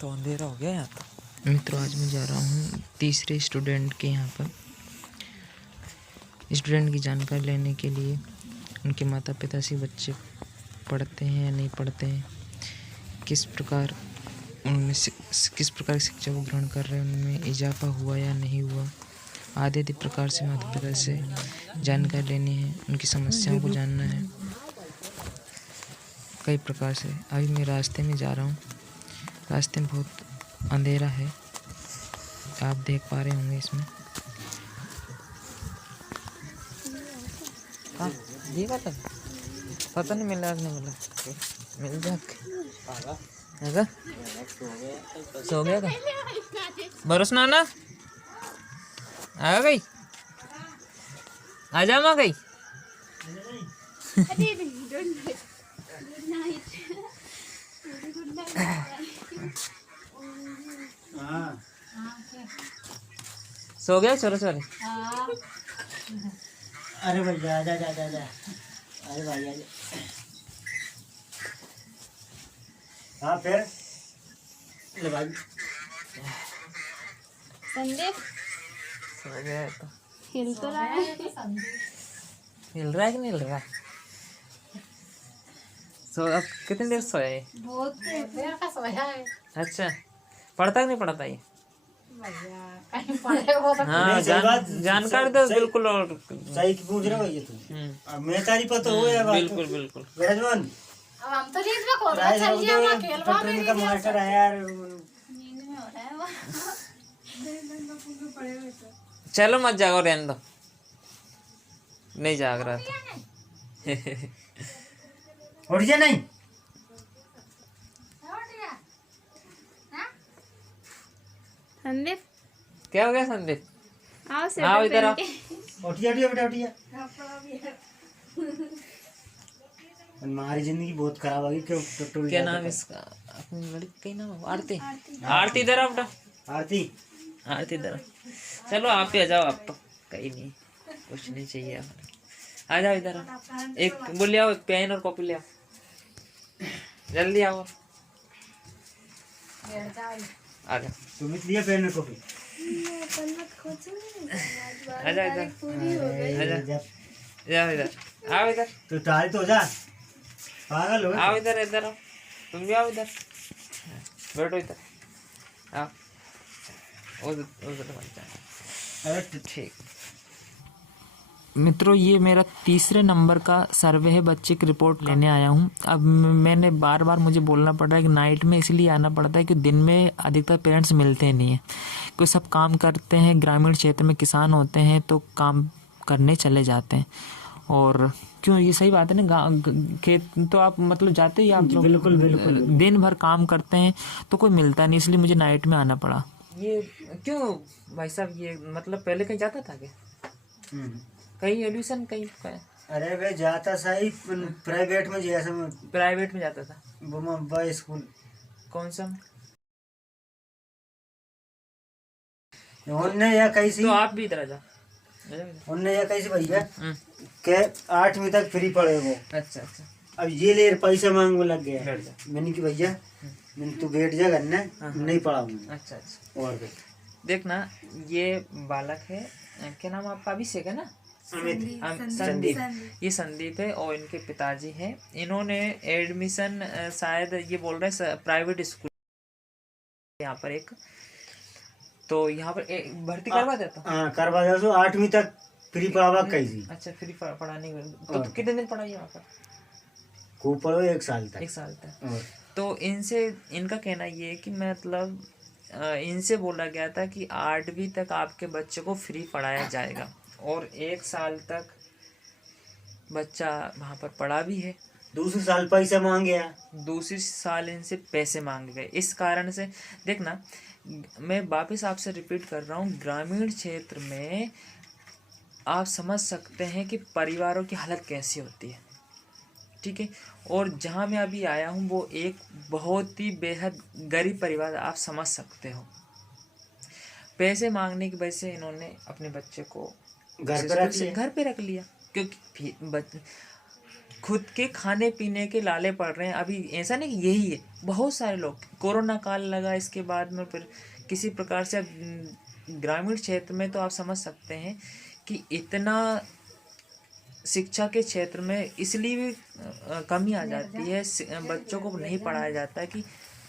तो अंधेरा हो गया यहाँ तो। मित्रों, आज मैं जा रहा हूँ तीसरे स्टूडेंट के यहाँ पर स्टूडेंट की जानकारी लेने के लिए। उनके माता पिता से बच्चे पढ़ते हैं या नहीं पढ़ते हैं, किस प्रकार उनमें किस प्रकार शिक्षा को ग्रहण कर रहे हैं, उनमें इजाफा हुआ या नहीं हुआ, आदि आदि प्रकार से माता पिता से जानकारी लेनी है, उनकी समस्याओं को जानना है कई प्रकार से। अभी मैं रास्ते में जा रहा हूँ। रास्ते में बहुत अंधेरा है, आप देख पा रहे होंगे इसमें। हाँ ये बात है, पता नहीं मिला नहीं मिला, मिल जाए है सो गया का बरस ना ना आ गई, आजा माँ गई। सो गया चलो चलो। अरे भाई जा जा जा जा जा, अरे भाई आ जा। हाँ फिर ले भाई संदीप सो गया है तो हिल तो रहा है। हिल रहा है कि नहीं हिल रहा? सो अब कितनी देर सोया है? बहुत देर का सोया है। अच्छा, पढ़ता कि नहीं पढ़ता ये? कहीं पढ़े वो तो हाँ जानकारी तो बिल्कुल और सही की पूछ रहा है तू। अब मैं तारी पता हो या बात बिल्कुल बिल्कुल। गरजवन अब हम तो नींद में खो रहे हैं। चलिए हम खेलवा ट्रेन का मास्टर है यार। नींद में हो रहा है वो। चलो मत जागो, रहने दो, नहीं जाग रहा था। उठ जा नहीं। संदीप क्या हो गया संदीप? आओ आओ इधर आओ। उठ जा बेटा उठ जा। हमारी जिंदगी बहुत खराब होगी। क्यों टुटू? क्या नाम इसका? अपनी लड़की का नाम आरती। आरती इधर आओ बेटा। आरती आरती इधर आओ। चलो आप ही आ जाओ, आप तो कहीं नहीं, कुछ नहीं चाहिए हमें। आ जाओ इधर आओ। एक बोल ले आओ, एक पेन और कॉपी ले आओ, जल्दी आओ। आ जाओ, तुम लिया पेन कॉपी। आ जाओ इधर, आ जाओ, जाओ इधर, आओ इधर, तो तारी तो हो जा, पागल हो। आओ इधर, इधर आओ, तुम भी आओ इधर, बैठो इधर, आओ उधर। अरे ठीक। मित्रों, ये मेरा तीसरे नंबर का सर्वे है, बच्चे की रिपोर्ट लेने आया हूँ। अब मैंने बार बार मुझे बोलना पड़ रहा है कि नाइट में इसलिए आना पड़ता है कि दिन में अधिकतर पेरेंट्स मिलते नहीं हैं, क्योंकि सब काम करते हैं। ग्रामीण क्षेत्र में किसान होते हैं तो काम करने चले जाते हैं। और क्यों, ये सही बात है ना, खेत तो आप मतलब जाते ही आप लोग, बिल्कुल बिल्कुल दिन भर काम करते हैं तो कोई मिलता नहीं, इसलिए मुझे नाइट में आना पड़ा। ये क्यों भाई साहब, ये मतलब पहले कहीं जाता था क्या? कहीं एडमिशन कहीं का? अरे वे जाता सही प्राइवेट में, जैसे प्राइवेट में जाता था। Boy school. कौन सा? उनने या कैसी, तो आप भी इधर आ जाओ। उनने या कैसी भैया के 8वीं तक फ्री पढ़े वो। अच्छा अच्छा, अब ये ले पैसे मांगने लग गया। बैठ जा। मैंने कि भैया मैंने तू बैठ जा घर ना, नहीं पढ़ाऊंगा। अच्छा अच्छा। और भी देखना, ये बालक है, क्या नाम आपका? अभिषेक है ना? संदीप। ये संदीप है और इनके पिताजी हैं। इन्होंने एडमिशन शायद ये बोल रहे हैं प्राइवेट स्कूल यहाँ पर एक, तो यहाँ पर भर्ती करवा देता। हाँ करवा दे, तो 8वीं तक फ्री पढ़ावा कैसी। अच्छा, फ्री पढ़ाने के तो कितने दिन पढ़ाई यहाँ पर? खूब पढ़ो 1 साल तक। 1 साल तक। और तो इनसे, इनका कहना ये है कि मतलब इनसे बोला गया था कि 8वीं तक आपके बच्चे को फ्री पढ़ाया जाएगा, और 1 साल तक बच्चा वहाँ पर पढ़ा भी है। दूसरे साल पैसा मांगे। दूसरी साल इनसे पैसे मांगे गए। इस कारण से देखना, मैं वापस आपसे रिपीट कर रहा हूँ, ग्रामीण क्षेत्र में आप समझ सकते हैं कि परिवारों की हालत कैसी होती है, ठीक है। और जहाँ मैं अभी आया हूँ वो एक बहुत ही बेहद गरीब परिवार, आप समझ सकते हो। पैसे मांगने की वजह से इन्होंने अपने बच्चे को घर पे रख लिया, क्योंकि खुद के खाने पीने के लाले पड़ रहे हैं। अभी ऐसा नहीं कि यही है, बहुत सारे लोग, कोरोना काल लगा इसके बाद में फिर किसी प्रकार से ग्रामीण क्षेत्र में तो आप समझ सकते हैं कि इतना शिक्षा के क्षेत्र में इसलिए भी कमी आ जाती है, बच्चों को नहीं पढ़ाया जाता है कि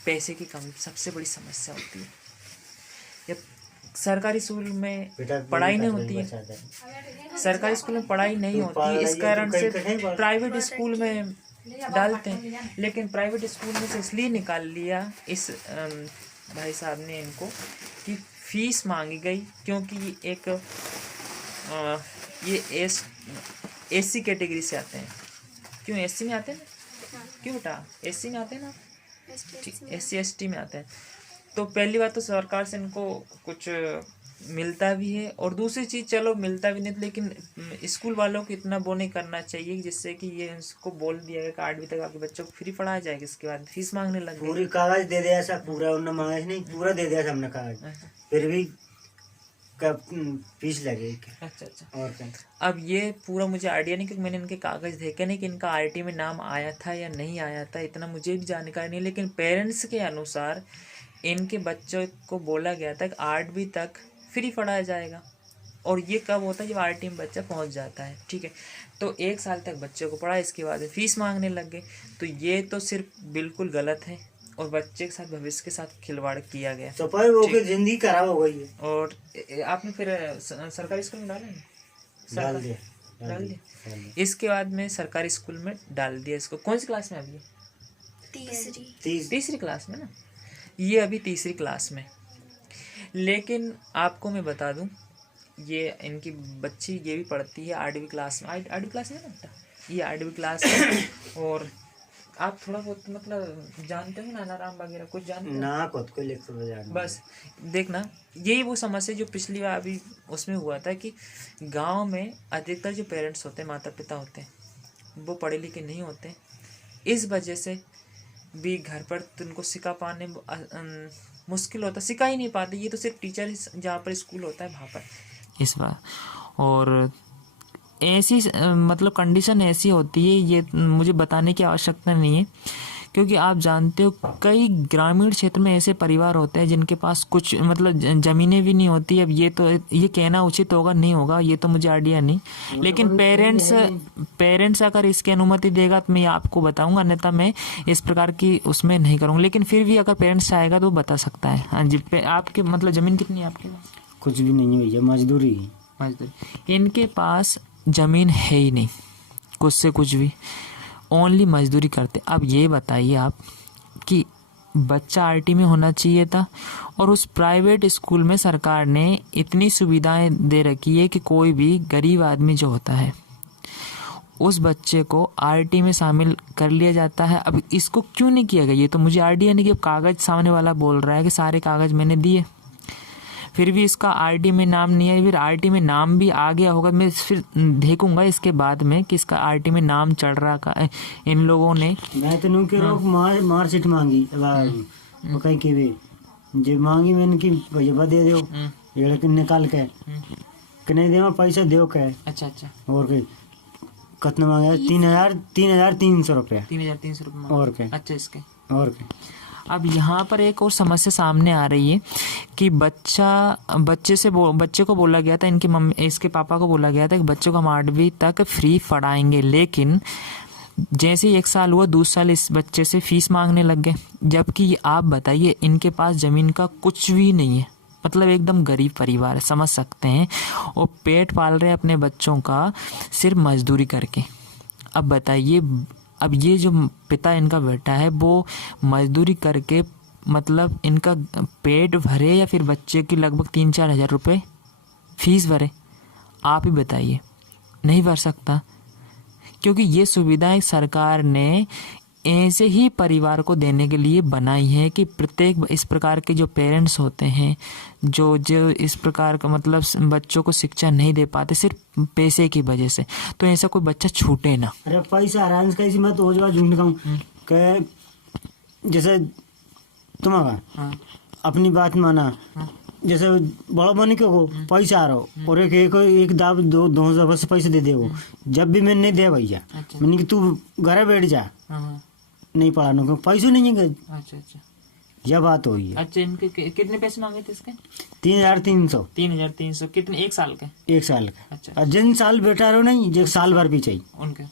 पैसे की कमी सबसे बड़ी समस्या होती है। या सरकारी स्कूल में पढ़ाई नहीं होती है, सरकारी स्कूल में पढ़ाई नहीं होती है, इस कारण से प्राइवेट स्कूल में डालते हैं। लेकिन प्राइवेट स्कूल में से इसलिए निकाल लिया इस भाई साहब ने इनको कि फीस मांगी गई, क्योंकि एक ये एससी कैटेगरी से आते हैं। क्यों एससी में आते हैं ना? क्यों बेटा एससी में आते हैं ना? एससी एसटी में आते हैं। तो पहली बात तो सरकार से इनको कुछ मिलता भी है, और दूसरी चीज़ चलो मिलता भी नहीं, लेकिन स्कूल वालों को इतना वो नहीं करना चाहिए जिससे कि ये उसको बोल दिया गया कि 8वीं तक आपके बच्चों को फ्री पढ़ाया जाएगा, इसके बाद फीस मांगने लग गए। पूरी कागज दे दिया ऐसा, पूरा उन्होंने मांगा नहीं, पूरा दे दिया हमने कागज, फिर भी फीस लगे। अच्छा और क्या? अब ये पूरा मुझे आइडिया नहीं, क्योंकि मैंने इनके कागज़ देखे नहीं कि इनका आरटी में नाम आया था या नहीं आया था, इतना मुझे भी जानकारी नहीं। लेकिन पेरेंट्स के अनुसार इनके बच्चों को बोला गया था कि 8वीं तक फ्री पढ़ाया जाएगा, और ये कब होता है जब आरटी में बच्चा पहुंच जाता है। ठीक है, तो 1 साल तक बच्चे को पढ़ाया, इसके बाद फीस मांगने लग गए। तो ये तो सिर्फ बिल्कुल गलत है, और बच्चे के साथ भविष्य के साथ खिलवाड़ किया गया। तो पर वो की जिंदगी खराब हो गई है। और आपने फिर सरकारी स्कूल में डाला है? डाल दिया। इसके बाद में सरकारी स्कूल में डाल दिया इसको। कौन सी क्लास में अभी? तीसरी क्लास में ना, ये अभी तीसरी क्लास में। लेकिन आपको मैं बता दूं, ये इनकी बच्ची ये भी पढ़ती है 8वीं क्लास में। 8वीं क्लास में ना बेटा, ये 8वीं क्लास में। और आप थोड़ा बहुत मतलब जानते हो ना नाम वगैरह कुछ जानते हो ना? खुद को लिख तो बस देखना, यही वो समस्या जो पिछली बार अभी उसमें हुआ था कि गांव में अधिकतर जो पेरेंट्स होते हैं, माता पिता होते हैं, वो पढ़े लिखे नहीं होते। इस वजह से भी घर पर उनको सिखा पाने मुश्किल होता, सिखा ही नहीं पाते। ये तो सिर्फ टीचर जहाँ पर स्कूल होता है वहाँ पर इस बार। और ऐसी मतलब कंडीशन ऐसी होती है, ये मुझे बताने की आवश्यकता नहीं है, क्योंकि आप जानते हो कई ग्रामीण क्षेत्र में ऐसे परिवार होते हैं जिनके पास कुछ मतलब ज़मीनें भी नहीं होती। अब ये कहना उचित होगा नहीं होगा ये तो मुझे आइडिया नहीं, लेकिन पेरेंट्स अगर इसकी अनुमति देगा तो मैं आपको बताऊंगा, अन्यथा मैं इस प्रकार की उसमें नहीं करूँगा। लेकिन फिर भी अगर पेरेंट्स चाहेगा तो बता सकता है। हाँ जी, आपके मतलब ज़मीन कितनी है आपके? कुछ भी नहीं है भैया, मजदूरी। इनके पास ज़मीन है ही नहीं, कुछ से कुछ भी, ओनली मजदूरी करते। अब ये बताइए आप कि बच्चा आरटी में होना चाहिए था, और उस प्राइवेट स्कूल में सरकार ने इतनी सुविधाएं दे रखी है कि कोई भी गरीब आदमी जो होता है उस बच्चे को आरटी में शामिल कर लिया जाता है। अब इसको क्यों नहीं किया गया ये तो मुझे आइडिया नहीं। कि कागज़ सामने वाला बोल रहा है कि सारे कागज़ मैंने दिए, फिर भी इसका आरटी में नाम नहीं है। फिर आरटी में नाम भी आ गया होगा, मैं फिर देखूंगा इसके बाद में कि इसका आरटी में नाम चढ़ रहा का इन लोगों ने। मैं तो नहीं कह रहा हूँ मार्कशीट मांगी वो कहीं की भी जो मांगी मैंने कि भैया दे दो ये निकाल के कि नहीं दे पैसा दो के। अच्छा और कहीं कितना मांगा? 3,300 रुपया। 3,300 रुपये और क्या? अच्छा इसके और क्या? अब यहाँ पर एक और समस्या सामने आ रही है कि बच्चे को बोला गया था, इनकी मम्मी इसके पापा को बोला गया था कि बच्चों को हम 8वीं तक फ्री पढ़ाएंगे। लेकिन जैसे ही 1 साल हुआ, दूसरे साल इस बच्चे से फीस मांगने लग गए, जबकि आप बताइए इनके पास ज़मीन का कुछ भी नहीं है, मतलब एकदम गरीब परिवार है, समझ सकते हैं। और पेट पाल रहे अपने बच्चों का सिर्फ मजदूरी करके। अब बताइए, अब ये जो पिता इनका बेटा है वो मजदूरी करके मतलब इनका पेट भरे या फिर बच्चे की लगभग 3-4 हज़ार रुपये फीस भरे? आप ही बताइए, नहीं भर सकता, क्योंकि ये सुविधाएं सरकार ने ऐसे ही परिवार को देने के लिए बनाई है कि प्रत्येक इस प्रकार के जो पेरेंट्स होते हैं जो इस प्रकार का मतलब बच्चों को शिक्षा नहीं दे पाते सिर्फ पैसे की वजह से, तो ऐसा कोई बच्चा छूटे ना। अरे पैसा आराम से मैं तो झूठ कहूँ कि जैसे तुम्हारा अपनी बात माना जैसे बड़ा बन के को पैसा आ रहा हो और एक दाब 2,000 बस पैसे दे दे वो, जब भी मैंने नहीं दे भैया, अच्छा। मैंने कि तू घर बैठ जा, हाँ, नहीं पढ़ाने को पैसे नहीं है, अच्छा अच्छा यह बात हुई है। अच्छा। इनके कितने पैसे मांगे थे इसके? 3,300 3,300 कितने, एक साल के? एक साल का। अच्छा। और जिन साल बेटा रहो नहीं, जो साल भर भी चाहिए उनके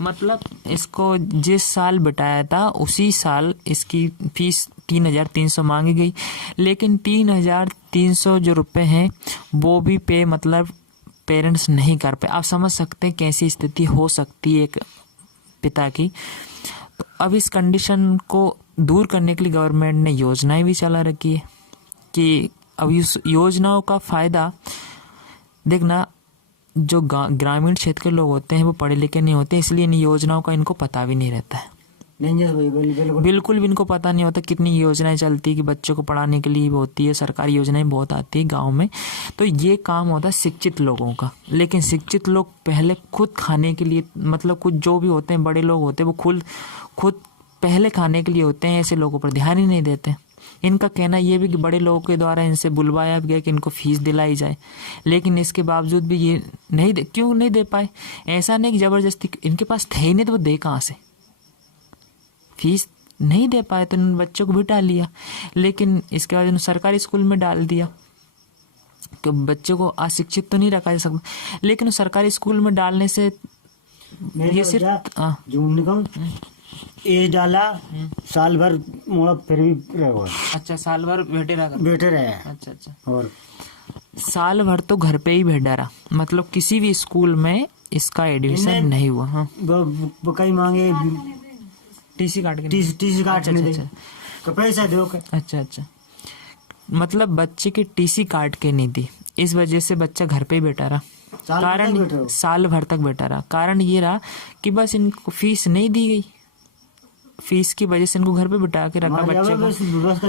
मतलब इसको जिस साल बिठाया था उसी साल इसकी फीस 3,300 मांगी गई, लेकिन 3,300 जो रुपए हैं वो भी पे मतलब पेरेंट्स नहीं कर पाए। आप समझ सकते हैं कैसी स्थिति हो सकती है एक पिता की। तो अब इस कंडीशन को दूर करने के लिए गवर्नमेंट ने योजनाएं भी चला रखी है कि अब इस योजनाओं का फ़ायदा देखना, जो ग्रामीण क्षेत्र के लोग होते हैं वो पढ़े लिखे नहीं होते, इसलिए इन योजनाओं का इनको पता भी नहीं रहता है। नहीं जैसे भाई बिल्कुल बिल्कुल भी इनको पता नहीं होता कितनी योजनाएं चलती है कि बच्चों को पढ़ाने के लिए होती है, सरकारी योजनाएं बहुत आती है गांव में। तो ये काम होता है शिक्षित लोगों का, लेकिन शिक्षित लोग पहले खुद खाने के लिए मतलब कुछ जो भी होते हैं बड़े लोग होते हैं वो खुद पहले खाने के लिए होते हैं, ऐसे लोगों पर ध्यान ही नहीं देते। इनका कहना ये भी कि बड़े लोगों के द्वारा इनसे बुलवाया गया कि इनको फीस दिलाई जाए, लेकिन इसके बावजूद भी ये क्यों नहीं दे पाए? ऐसा नहीं कि जबरदस्ती, इनके पास थे ही नहीं तो वो दे कहाँ से? फीस नहीं दे पाए तो इन बच्चों को बिठा लिया, लेकिन इसके बाद सरकारी स्कूल में डाल दिया कि बच्चों को अशिक्षित तो नहीं रखा जा सकता, लेकिन सरकारी स्कूल में डालने से ये सिर्फ एज डाला साल भर मोड़ा फिर भी रहो। अच्छा, साल भर बैठे रहे। अच्छा अच्छा। और साल भर तो घर पे ही बैठा रहा, मतलब किसी भी स्कूल में इसका एडमिशन नहीं हुआ। हाँ, कई मांगे टीसी काट के टीसी काट अच्छा, नहीं अच्छा, तो पैसा दो। अच्छा अच्छा, मतलब बच्चे की टीसी काट के नहीं दी, इस वजह से बच्चा घर पे ही बैठा रहा। कारण साल भर तक बैठा रहा, कारण ये रहा कि बस इनको फीस नहीं दी गई, फीस की वजह से इनको घर पे बिठा के रखा बच्चे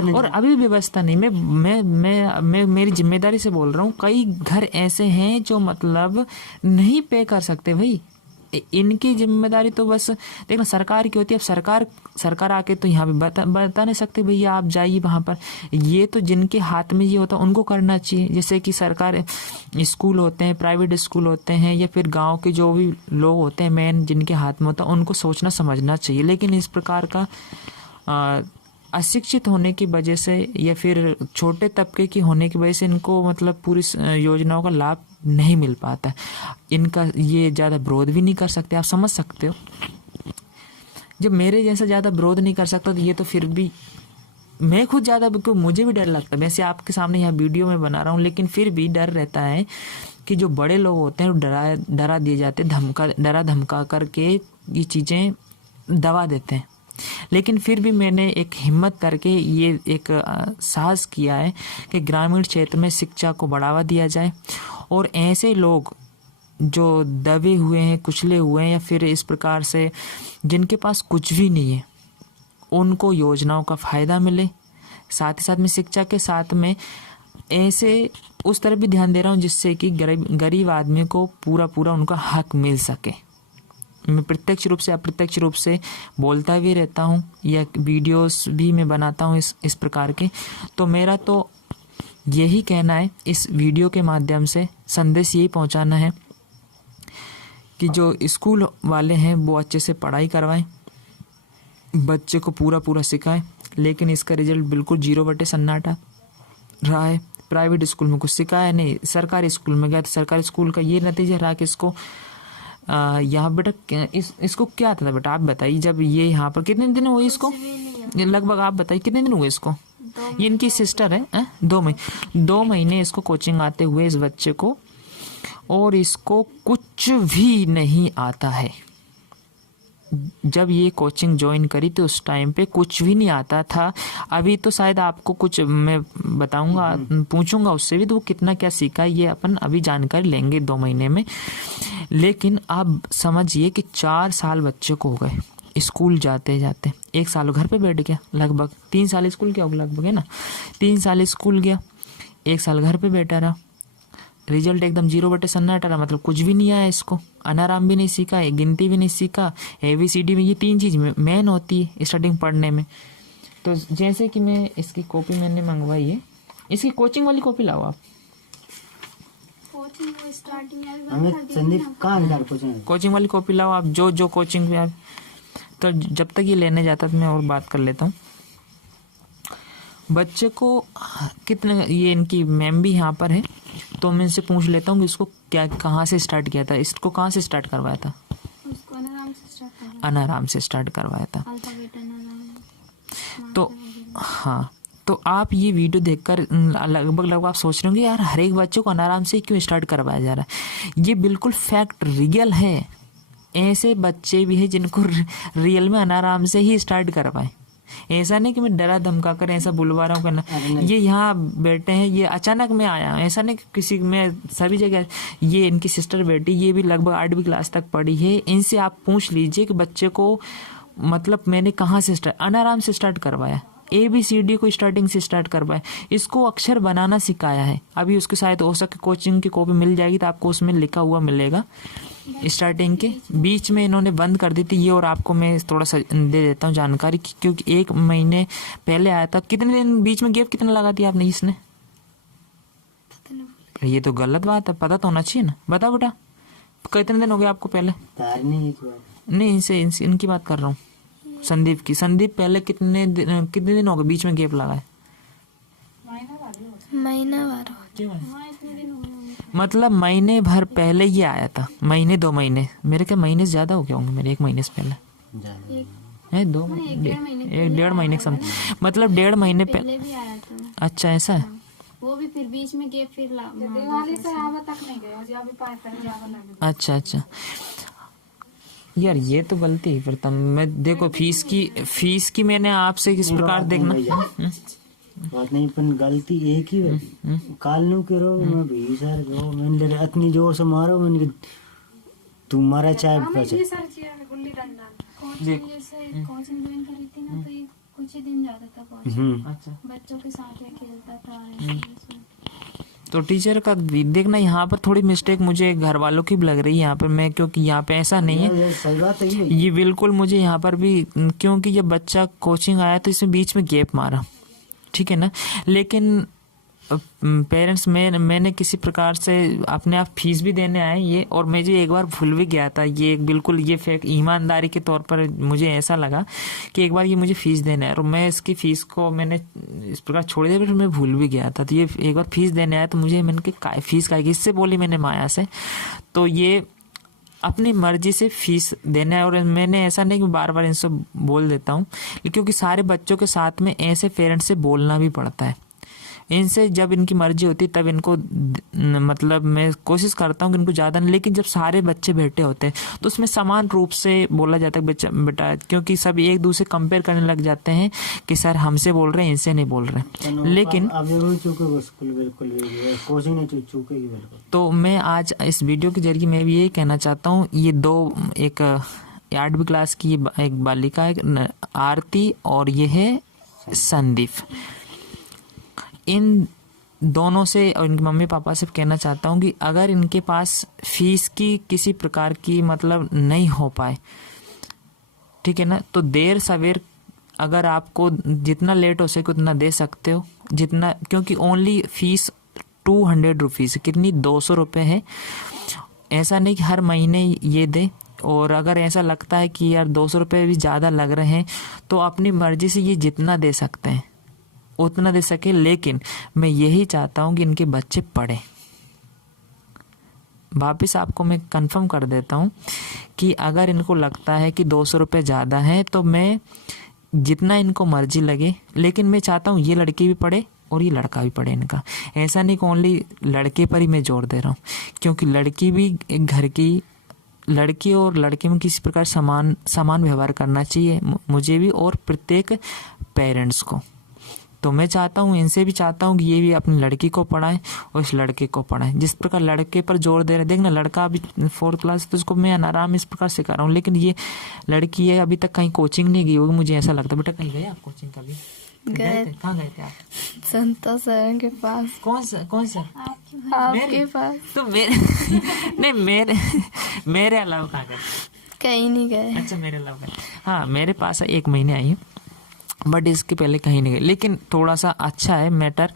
को, और अभी भी व्यवस्था नहीं। मैं मेरी जिम्मेदारी से बोल रहा हूँ, कई घर ऐसे हैं जो मतलब नहीं पे कर सकते भाई। इनकी जिम्मेदारी तो बस देखना सरकार की होती है। अब सरकार आके तो यहाँ पे बता नहीं सकते भैया आप जाइए वहाँ पर, ये तो जिनके हाथ में ये होता है उनको करना चाहिए। जैसे कि सरकार स्कूल होते हैं, प्राइवेट स्कूल होते हैं, या फिर गांव के जो भी लोग होते हैं मेन जिनके हाथ में होता है, उनको सोचना समझना चाहिए। लेकिन इस प्रकार का अशिक्षित होने की वजह से या फिर छोटे तबके की होने की वजह से इनको मतलब पूरी योजनाओं का लाभ नहीं मिल पाता है। इनका ये ज़्यादा विरोध भी नहीं कर सकते, आप समझ सकते हो। जब मेरे जैसा ज़्यादा विरोध नहीं कर सकता तो ये तो फिर भी मैं खुद ज़्यादा, क्योंकि मुझे भी डर लगता है। वैसे आपके सामने यहाँ वीडियो में बना रहा हूँ, लेकिन फिर भी डर रहता है कि जो बड़े लोग होते हैं डरा दिए जाते हैं, डरा धमका करके ये चीज़ें दबा देते हैं। लेकिन फिर भी मैंने एक हिम्मत करके ये एक साहस किया है कि ग्रामीण क्षेत्र में शिक्षा को बढ़ावा दिया जाए, और ऐसे लोग जो दबे हुए हैं, कुचले हुए हैं, या फिर इस प्रकार से जिनके पास कुछ भी नहीं है, उनको योजनाओं का फ़ायदा मिले। साथ ही साथ में शिक्षा के साथ में ऐसे उस तरफ भी ध्यान दे रहा हूँ जिससे कि गरीब आदमी को पूरा उनका हक मिल सके। मैं प्रत्यक्ष रूप से अप्रत्यक्ष रूप से बोलता भी रहता हूँ, या वीडियोस भी मैं बनाता हूँ इस प्रकार के। तो मेरा तो यही कहना है, इस वीडियो के माध्यम से संदेश यही पहुँचाना है कि जो स्कूल वाले हैं वो अच्छे से पढ़ाई करवाएं, बच्चे को पूरा सिखाएं। लेकिन इसका रिजल्ट बिल्कुल 0 सन्नाटा रहा है। प्राइवेट स्कूल में कुछ सिखाया नहीं, सरकारी स्कूल में गया तो सरकारी स्कूल का ये नतीजा रहा कि इसको यहाँ बेटा इसको क्या था बेटा आप बताइए। जब ये यहाँ पर कितने दिन हुए इसको, लगभग आप बताइए कितने दिन हुए इसको? ये इनकी सिस्टर है 2 महीने इसको कोचिंग आते हुए इस बच्चे को, और इसको कुछ भी नहीं आता है। जब ये कोचिंग ज्वाइन करी तो उस टाइम पे कुछ भी नहीं आता था। अभी तो शायद आपको कुछ मैं बताऊंगा, पूछूंगा उससे भी तो वो कितना क्या सीखा है, ये अपन अभी जानकारी लेंगे 2 महीने में। लेकिन आप समझिए कि 4 साल बच्चे को हो गए स्कूल जाते जाते। 1 साल घर पे बैठ गया, लगभग 3 साल स्कूल गया लगभग, है ना। 3 साल स्कूल गया, 1 साल घर पे बैठा रहा, रिजल्ट एकदम 0 सन्नाटा रहा। मतलब कुछ भी नहीं आया इसको, अनाराम भी नहीं सीखा, गिनती भी नहीं सीखा, ABCD में ये 3 चीज़ मेन होती है स्टार्टिंग पढ़ने में। तो जैसे कि मैं इसकी कॉपी मैंने मंगवाई है, इसकी कोचिंग वाली कॉपी लाओ आप। कोचिंग में स्टार्टिंग में हमें संदीप कहाँ निकाल कोचिंग? कोचिंग वाली कॉपी लाओ आप, जो कोचिंग में आप। तो जब तक ये लेने जाता तो मैं और बात कर लेता हूँ। बच्चे को कितने, ये इनकी मैम भी यहाँ पर है, तो मैं इनसे पूछ लेता हूँ कि इसको क्या, कहाँ से स्टार्ट किया था, इसको कहाँ से स्टार्ट करवाया था? उसको अनाराम से स्टार्ट करना, अनाराम से स्टार्ट करवाया था। अल्फाबेट अनाराम। तो हाँ, तो आप ये वीडियो देखकर लगभग आप सोच रहे होंगे यार हर एक बच्चे को अनाराम से क्यों स्टार्ट करवाया जा रहा है। ये बिल्कुल फैक्ट रियल है। ऐसे बच्चे भी हैं जिनको रियल में अनाराम से ही स्टार्ट करवाएं। ऐसा नहीं कि मैं डरा धमका कर ऐसा बुलवा रहा हूँ करना। ये यहाँ बैठे हैं, ये अचानक मैं आया, ऐसा नहीं कि किसी में सभी जगह। ये इनकी सिस्टर बेटी, ये भी लगभग 8वीं क्लास तक पढ़ी है। इनसे आप पूछ लीजिए कि बच्चे को मतलब मैंने कहाँ से स्टार्ट, अनाराम से स्टार्ट करवाया, ABCD को स्टार्टिंग से स्टार्ट करवाया, इसको अक्षर बनाना सिखाया है। अभी उसके शायद हो सके कोचिंग की कॉपी मिल जाएगी तो आपको उसमें लिखा हुआ मिलेगा। स्टार्टिंग के बीच में इन्होंने बंद कर दी थी ये, और आपको मैं थोड़ा सा दे देता हूँ जानकारी क्योंकि 1 महीने पहले आया था। कितने दिन बीच में गैप कितना लगा दिया आपने इसने? ये तो गलत बात है, पता तो होना चाहिए ना। बताओ बेटा, कितने दिन हो गए आपको पहले? नहीं, इनसे इनकी बात कर रहा हूँ, संदीप की। संदीप पहले कितने दिन हो गए बीच में गैप लगा है? महीना भर। मतलब महीने भर पहले ये आया था, महीने 2 महीने, मेरे क्या महीने से ज्यादा हो गया होंगे, मेरे 1 महीने से पहले है, 2 महीने, 1.5 महीने के समय, मतलब 1.5 महीने पहले भी आया था। अच्छा ऐसा है। वो भी फिर बीच में गैप, फिर दिवाली से आवा तक नहीं गया, जब भी पाए पर जावा लगे। अच्छा यार, ये तो गलती है फिर तब। मैं देखो फीस की मैंने आपसे किस प्रकार देखना बात नहीं, पर गलती एक ही है। काल नु करो मैं भी सर जो मैंने ले इतनी जोर से मारो, मैंने तुम्हारा चाय बचे। ये सर जी गुल्ली डंडा कोचिंग ज्वाइन करी थी ना, तो ये कुछ ही दिन जाता था कोचिंग। अच्छा, बच्चों के साथ ये खेलता था। तो टीचर का देखना यहाँ पर थोड़ी मिस्टेक मुझे घर वालों की भी लग रही है यहाँ पर मैं, क्योंकि यहाँ पे ऐसा नहीं है। सही बात है ये बिल्कुल मुझे यहाँ पर भी, क्योंकि जब बच्चा कोचिंग आया तो इसमें बीच में गैप मारा, ठीक है ना। लेकिन पेरेंट्स में मैंने किसी प्रकार से अपने आप फीस भी देने आए ये, और मुझे एक बार भूल भी गया था ये, बिल्कुल ये फेक ईमानदारी के तौर पर मुझे ऐसा लगा कि एक बार ये मुझे फीस देना है, और मैं इसकी फीस को मैंने इस प्रकार छोड़ दिया, फिर मैं भूल भी गया था। तो ये एक बार फीस देने आया तो मुझे मैंने कि फीस का इससे बोली मैंने माया से, तो ये अपनी मर्जी से फीस देना है। और मैंने ऐसा नहीं कि बार बार इनसे बोल देता हूँ, क्योंकि सारे बच्चों के साथ में ऐसे पेरेंट्स से बोलना भी पड़ता है। इनसे जब इनकी मर्जी होती तब इनको मतलब मैं कोशिश करता हूँ कि इनको ज़्यादा नहीं, लेकिन जब सारे बच्चे बैठे होते हैं तो उसमें समान रूप से बोला जाता है बच्चा बेटा, क्योंकि सब एक दूसरे कंपेयर करने लग जाते हैं कि सर हमसे बोल रहे हैं, इनसे नहीं बोल रहे। लेकिन तो मैं आज इस वीडियो के जरिए मैं भी यही कहना चाहता हूँ, ये दो, एक 8वीं क्लास की एक बालिका है आरती और ये है संदीप, इन दोनों से और इनके मम्मी पापा से कहना चाहता हूँ कि अगर इनके पास फीस की किसी प्रकार की मतलब नहीं हो पाए, ठीक है ना, तो देर सवेर अगर आपको जितना लेट हो सके उतना दे सकते हो, जितना, क्योंकि ओनली फीस 200 रुपीज़, कितनी 200 रुपये है। ऐसा नहीं कि हर महीने ये दे, और अगर ऐसा लगता है कि यार 200 रुपये भी ज़्यादा लग रहे हैं तो अपनी मर्जी से ये जितना दे सकते हैं उतना दे सके। लेकिन मैं यही चाहता हूँ कि इनके बच्चे पढ़ें। वापिस आपको मैं कंफर्म कर देता हूँ कि अगर इनको लगता है कि 200 रुपये ज़्यादा है तो मैं जितना इनको मर्जी लगे, लेकिन मैं चाहता हूँ ये लड़की भी पढ़े और ये लड़का भी पढ़े इनका। ऐसा नहीं कि ओनली लड़के पर ही मैं जोर दे रहा हूँ, क्योंकि लड़की भी एक घर की, लड़की और लड़के में किसी प्रकार समान व्यवहार करना चाहिए मुझे भी और प्रत्येक पेरेंट्स को। तो मैं चाहता हूँ, इनसे भी चाहता हूँ कि ये भी अपनी लड़की को पढ़ाएं और इस लड़के को पढ़ाएं। जिस प्रकार लड़के पर जोर दे रहे हैं, देखना लड़का अभी 4th क्लास तो उसको मैं आराम इस प्रकार सिखा रहा हूँ, लेकिन ये लड़की है अभी तक कहीं कोचिंग नहीं गई होगी, मुझे ऐसा लगता है। बेटा कहीं गए आप कोचिंग कभी? गए। कहाँ गए थे आप? संतोष सर के पास। कौन सर? आपके पास। तो मेरे नहीं, मेरे अलावा कहाँ गए? कहीं नहीं गए। अच्छा, मेरे अलावा गए। हाँ, मेरे पास 1 महीने आई है, बट इसके पहले कहीं नहीं गए। लेकिन थोड़ा सा अच्छा है मैटर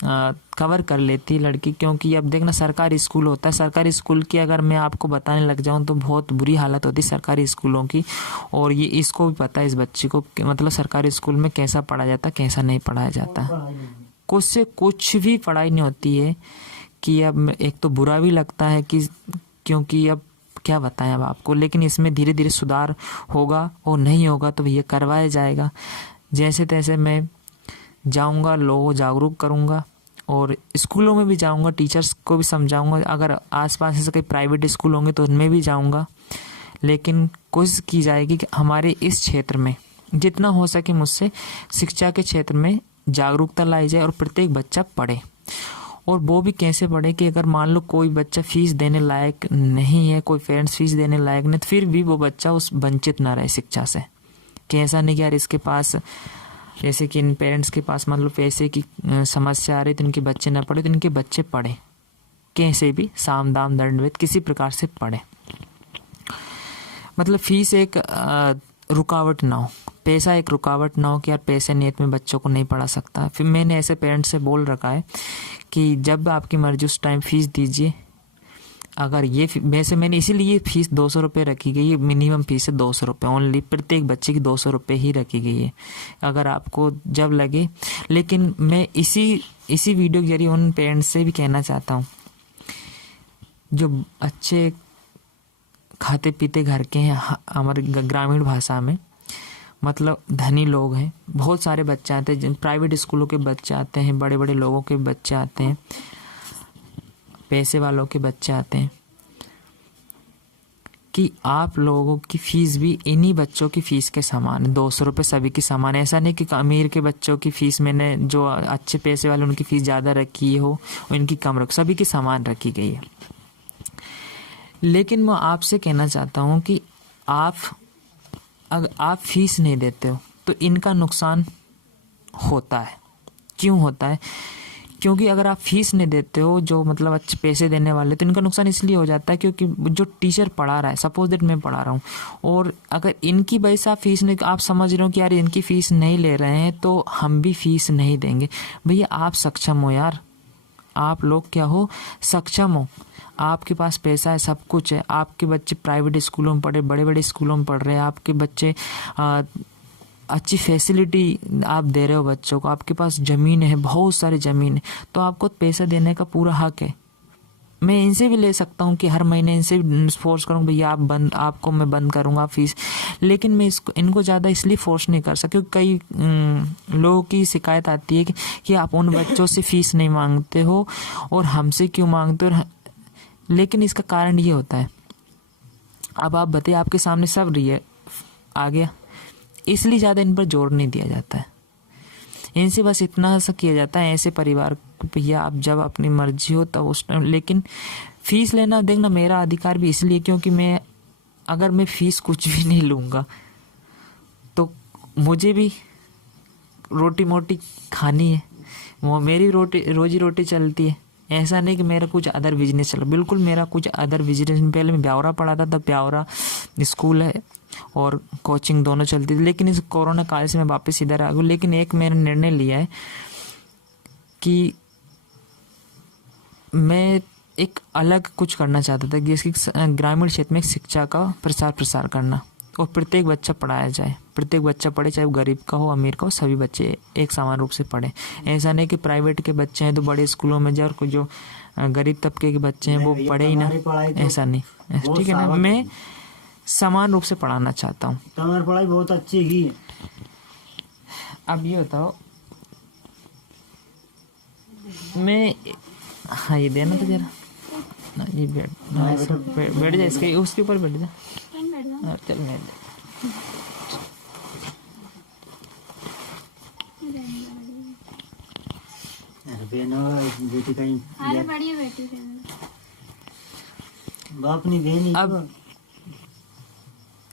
कवर कर लेती है लड़की, क्योंकि अब देखना सरकारी स्कूल होता है, सरकारी स्कूल की अगर मैं आपको बताने लग जाऊं तो बहुत बुरी हालत होती है सरकारी स्कूलों की। और ये इसको भी पता है इस बच्ची को कि मतलब सरकारी स्कूल में कैसा पढ़ाया जाता है कैसा नहीं पढ़ाया जाता, कुछ से कुछ भी पढ़ाई नहीं होती है। कि अब एक तो बुरा भी लगता है कि क्योंकि अब क्या बताएं अब आपको, लेकिन इसमें धीरे धीरे सुधार होगा और नहीं होगा तो भैया करवाया जाएगा। जैसे तैसे मैं जाऊंगा, लोगों को जागरूक करूंगा और स्कूलों में भी जाऊंगा, टीचर्स को भी समझाऊंगा। अगर आसपास ऐसे कई प्राइवेट स्कूल होंगे तो उनमें भी जाऊंगा, लेकिन कोशिश की जाएगी कि हमारे इस क्षेत्र में जितना हो सके मुझसे शिक्षा के क्षेत्र में जागरूकता लाई जाए और प्रत्येक बच्चा पढ़े। और वो भी कैसे पढ़े कि अगर मान लो कोई बच्चा फीस देने लायक नहीं है, कोई पेरेंट्स फीस देने लायक नहीं, तो फिर भी वो बच्चा उस वंचित ना रहे शिक्षा से। कि ऐसा नहीं कि यार इसके पास जैसे कि इन पेरेंट्स के पास मान लो पैसे की समस्या आ रही तो इनके बच्चे ना पढ़े, तो इनके बच्चे पढ़े, कैसे भी साम दाम दंड भेद किसी प्रकार से पढ़े। मतलब फीस एक रुकावट ना हो, पैसा एक रुकावट ना हो कि यार पैसे नहीं में बच्चों को नहीं पढ़ा सकता। फिर मैंने ऐसे पेरेंट्स से बोल रखा है कि जब आपकी मर्जी उस टाइम फीस दीजिए। अगर ये वैसे मैंने इसीलिए फीस 200 रुपये रखी गई है, मिनिमम फीस है 200 रुपये ओनली, प्रत्येक बच्चे की 200 रुपये ही रखी गई है अगर आपको जब लगे। लेकिन मैं इसी वीडियो के जरिए उन पेरेंट्स से भी कहना चाहता हूँ जो अच्छे खाते पीते घर के हैं, हमारे ग्रामीण भाषा में मतलब धनी लोग हैं, बहुत सारे बच्चे आते हैं, प्राइवेट स्कूलों के बच्चे आते हैं, बड़े बड़े लोगों के बच्चे आते हैं, पैसे वालों के बच्चे आते हैं, कि आप लोगों की फीस भी इन्हीं बच्चों की फीस के समान है, 200 रुपये सभी की समान है। ऐसा नहीं कि अमीर के बच्चों की फीस मैंने जो अच्छे पैसे वाले उनकी फीस ज़्यादा रखी हो और इनकी कम रख, सभी की समान रखी गई है। लेकिन मैं आपसे कहना चाहता हूँ कि अगर आप फीस नहीं देते हो तो इनका नुकसान होता है। क्यों होता है? क्योंकि अगर आप फीस नहीं देते हो, जो मतलब अच्छे पैसे देने वाले, तो इनका नुकसान इसलिए हो जाता है क्योंकि जो टीचर पढ़ा रहा है, सपोज दैट मैं पढ़ा रहा हूँ और अगर इनकी वजह से आप फीस नहीं, आप समझ रहे हो कि यार इनकी फीस नहीं ले रहे हैं तो हम भी फीस नहीं देंगे। भैया आप सक्षम हो यार, आप लोग क्या हो, सक्षम हो, आपके पास पैसा है, सब कुछ है, आपके बच्चे प्राइवेट स्कूलों में पढ़े, बड़े बड़े स्कूलों में पढ़ रहे हैं, आपके बच्चे अच्छी फैसिलिटी आप दे रहे हो बच्चों को, आपके पास ज़मीन है, बहुत सारी ज़मीन है, तो आपको पैसा देने का पूरा हक है। मैं इनसे भी ले सकता हूँ कि हर महीने इनसे भी फोर्स करूँ भैया आपको मैं बंद करूँगा फीस, लेकिन मैं इनको ज़्यादा इसलिए फोर्स नहीं कर सकता क्योंकि कई लोगों की शिकायत आती है कि आप उन बच्चों से फीस नहीं मांगते हो और हमसे क्यों मांगते हो। लेकिन इसका कारण ये होता है, अब आप बताइए, आपके सामने सब आ गया, इसलिए ज़्यादा इन पर जोर नहीं दिया जाता है। इनसे बस इतना सा किया जाता है ऐसे परिवार को, भैया आप जब अपनी मर्जी हो तब उस टाइम। लेकिन फीस लेना देखना मेरा अधिकार भी इसलिए क्योंकि अगर मैं फीस कुछ भी नहीं लूँगा तो मुझे भी रोटी मोटी खानी है, वो मेरी रोजी रोटी चलती है। ऐसा नहीं कि मेरा कुछ अदर बिजनेस चला, बिल्कुल मेरा कुछ अदर बिजनेस। पहले मैं ब्यावरा पढ़ा था, तब ब्यावरा स्कूल है और कोचिंग दोनों चलती थी, लेकिन इस कोरोना काल से मैं वापस इधर आ गया। लेकिन एक मैंने निर्णय लिया है कि मैं एक अलग कुछ करना चाहता था कि इसकी ग्रामीण क्षेत्र में शिक्षा का प्रसार करना और प्रत्येक बच्चा पढ़ाया जाए, प्रत्येक बच्चा पढ़े, चाहे वो गरीब का हो अमीर का हो, सभी बच्चे एक समान रूप से पढ़े। ऐसा नहीं कि प्राइवेट के बच्चे हैं तो बड़े स्कूलों में जाए और जो गरीब तबके के बच्चे हैं वो पढ़े ही ना, ऐसा नहीं, ठीक है ना। मैं समान रूप से पढ़ाना चाहता हूँ। तुम्हारी पढ़ाई बहुत अच्छी की। अब ये बताओ, मैं हाँ ये देना तो जरा, ये बैठ जा, इसके उसके ऊपर बैठ जा, चल मैं बेटी कहीं बाप नहीं देनी। अब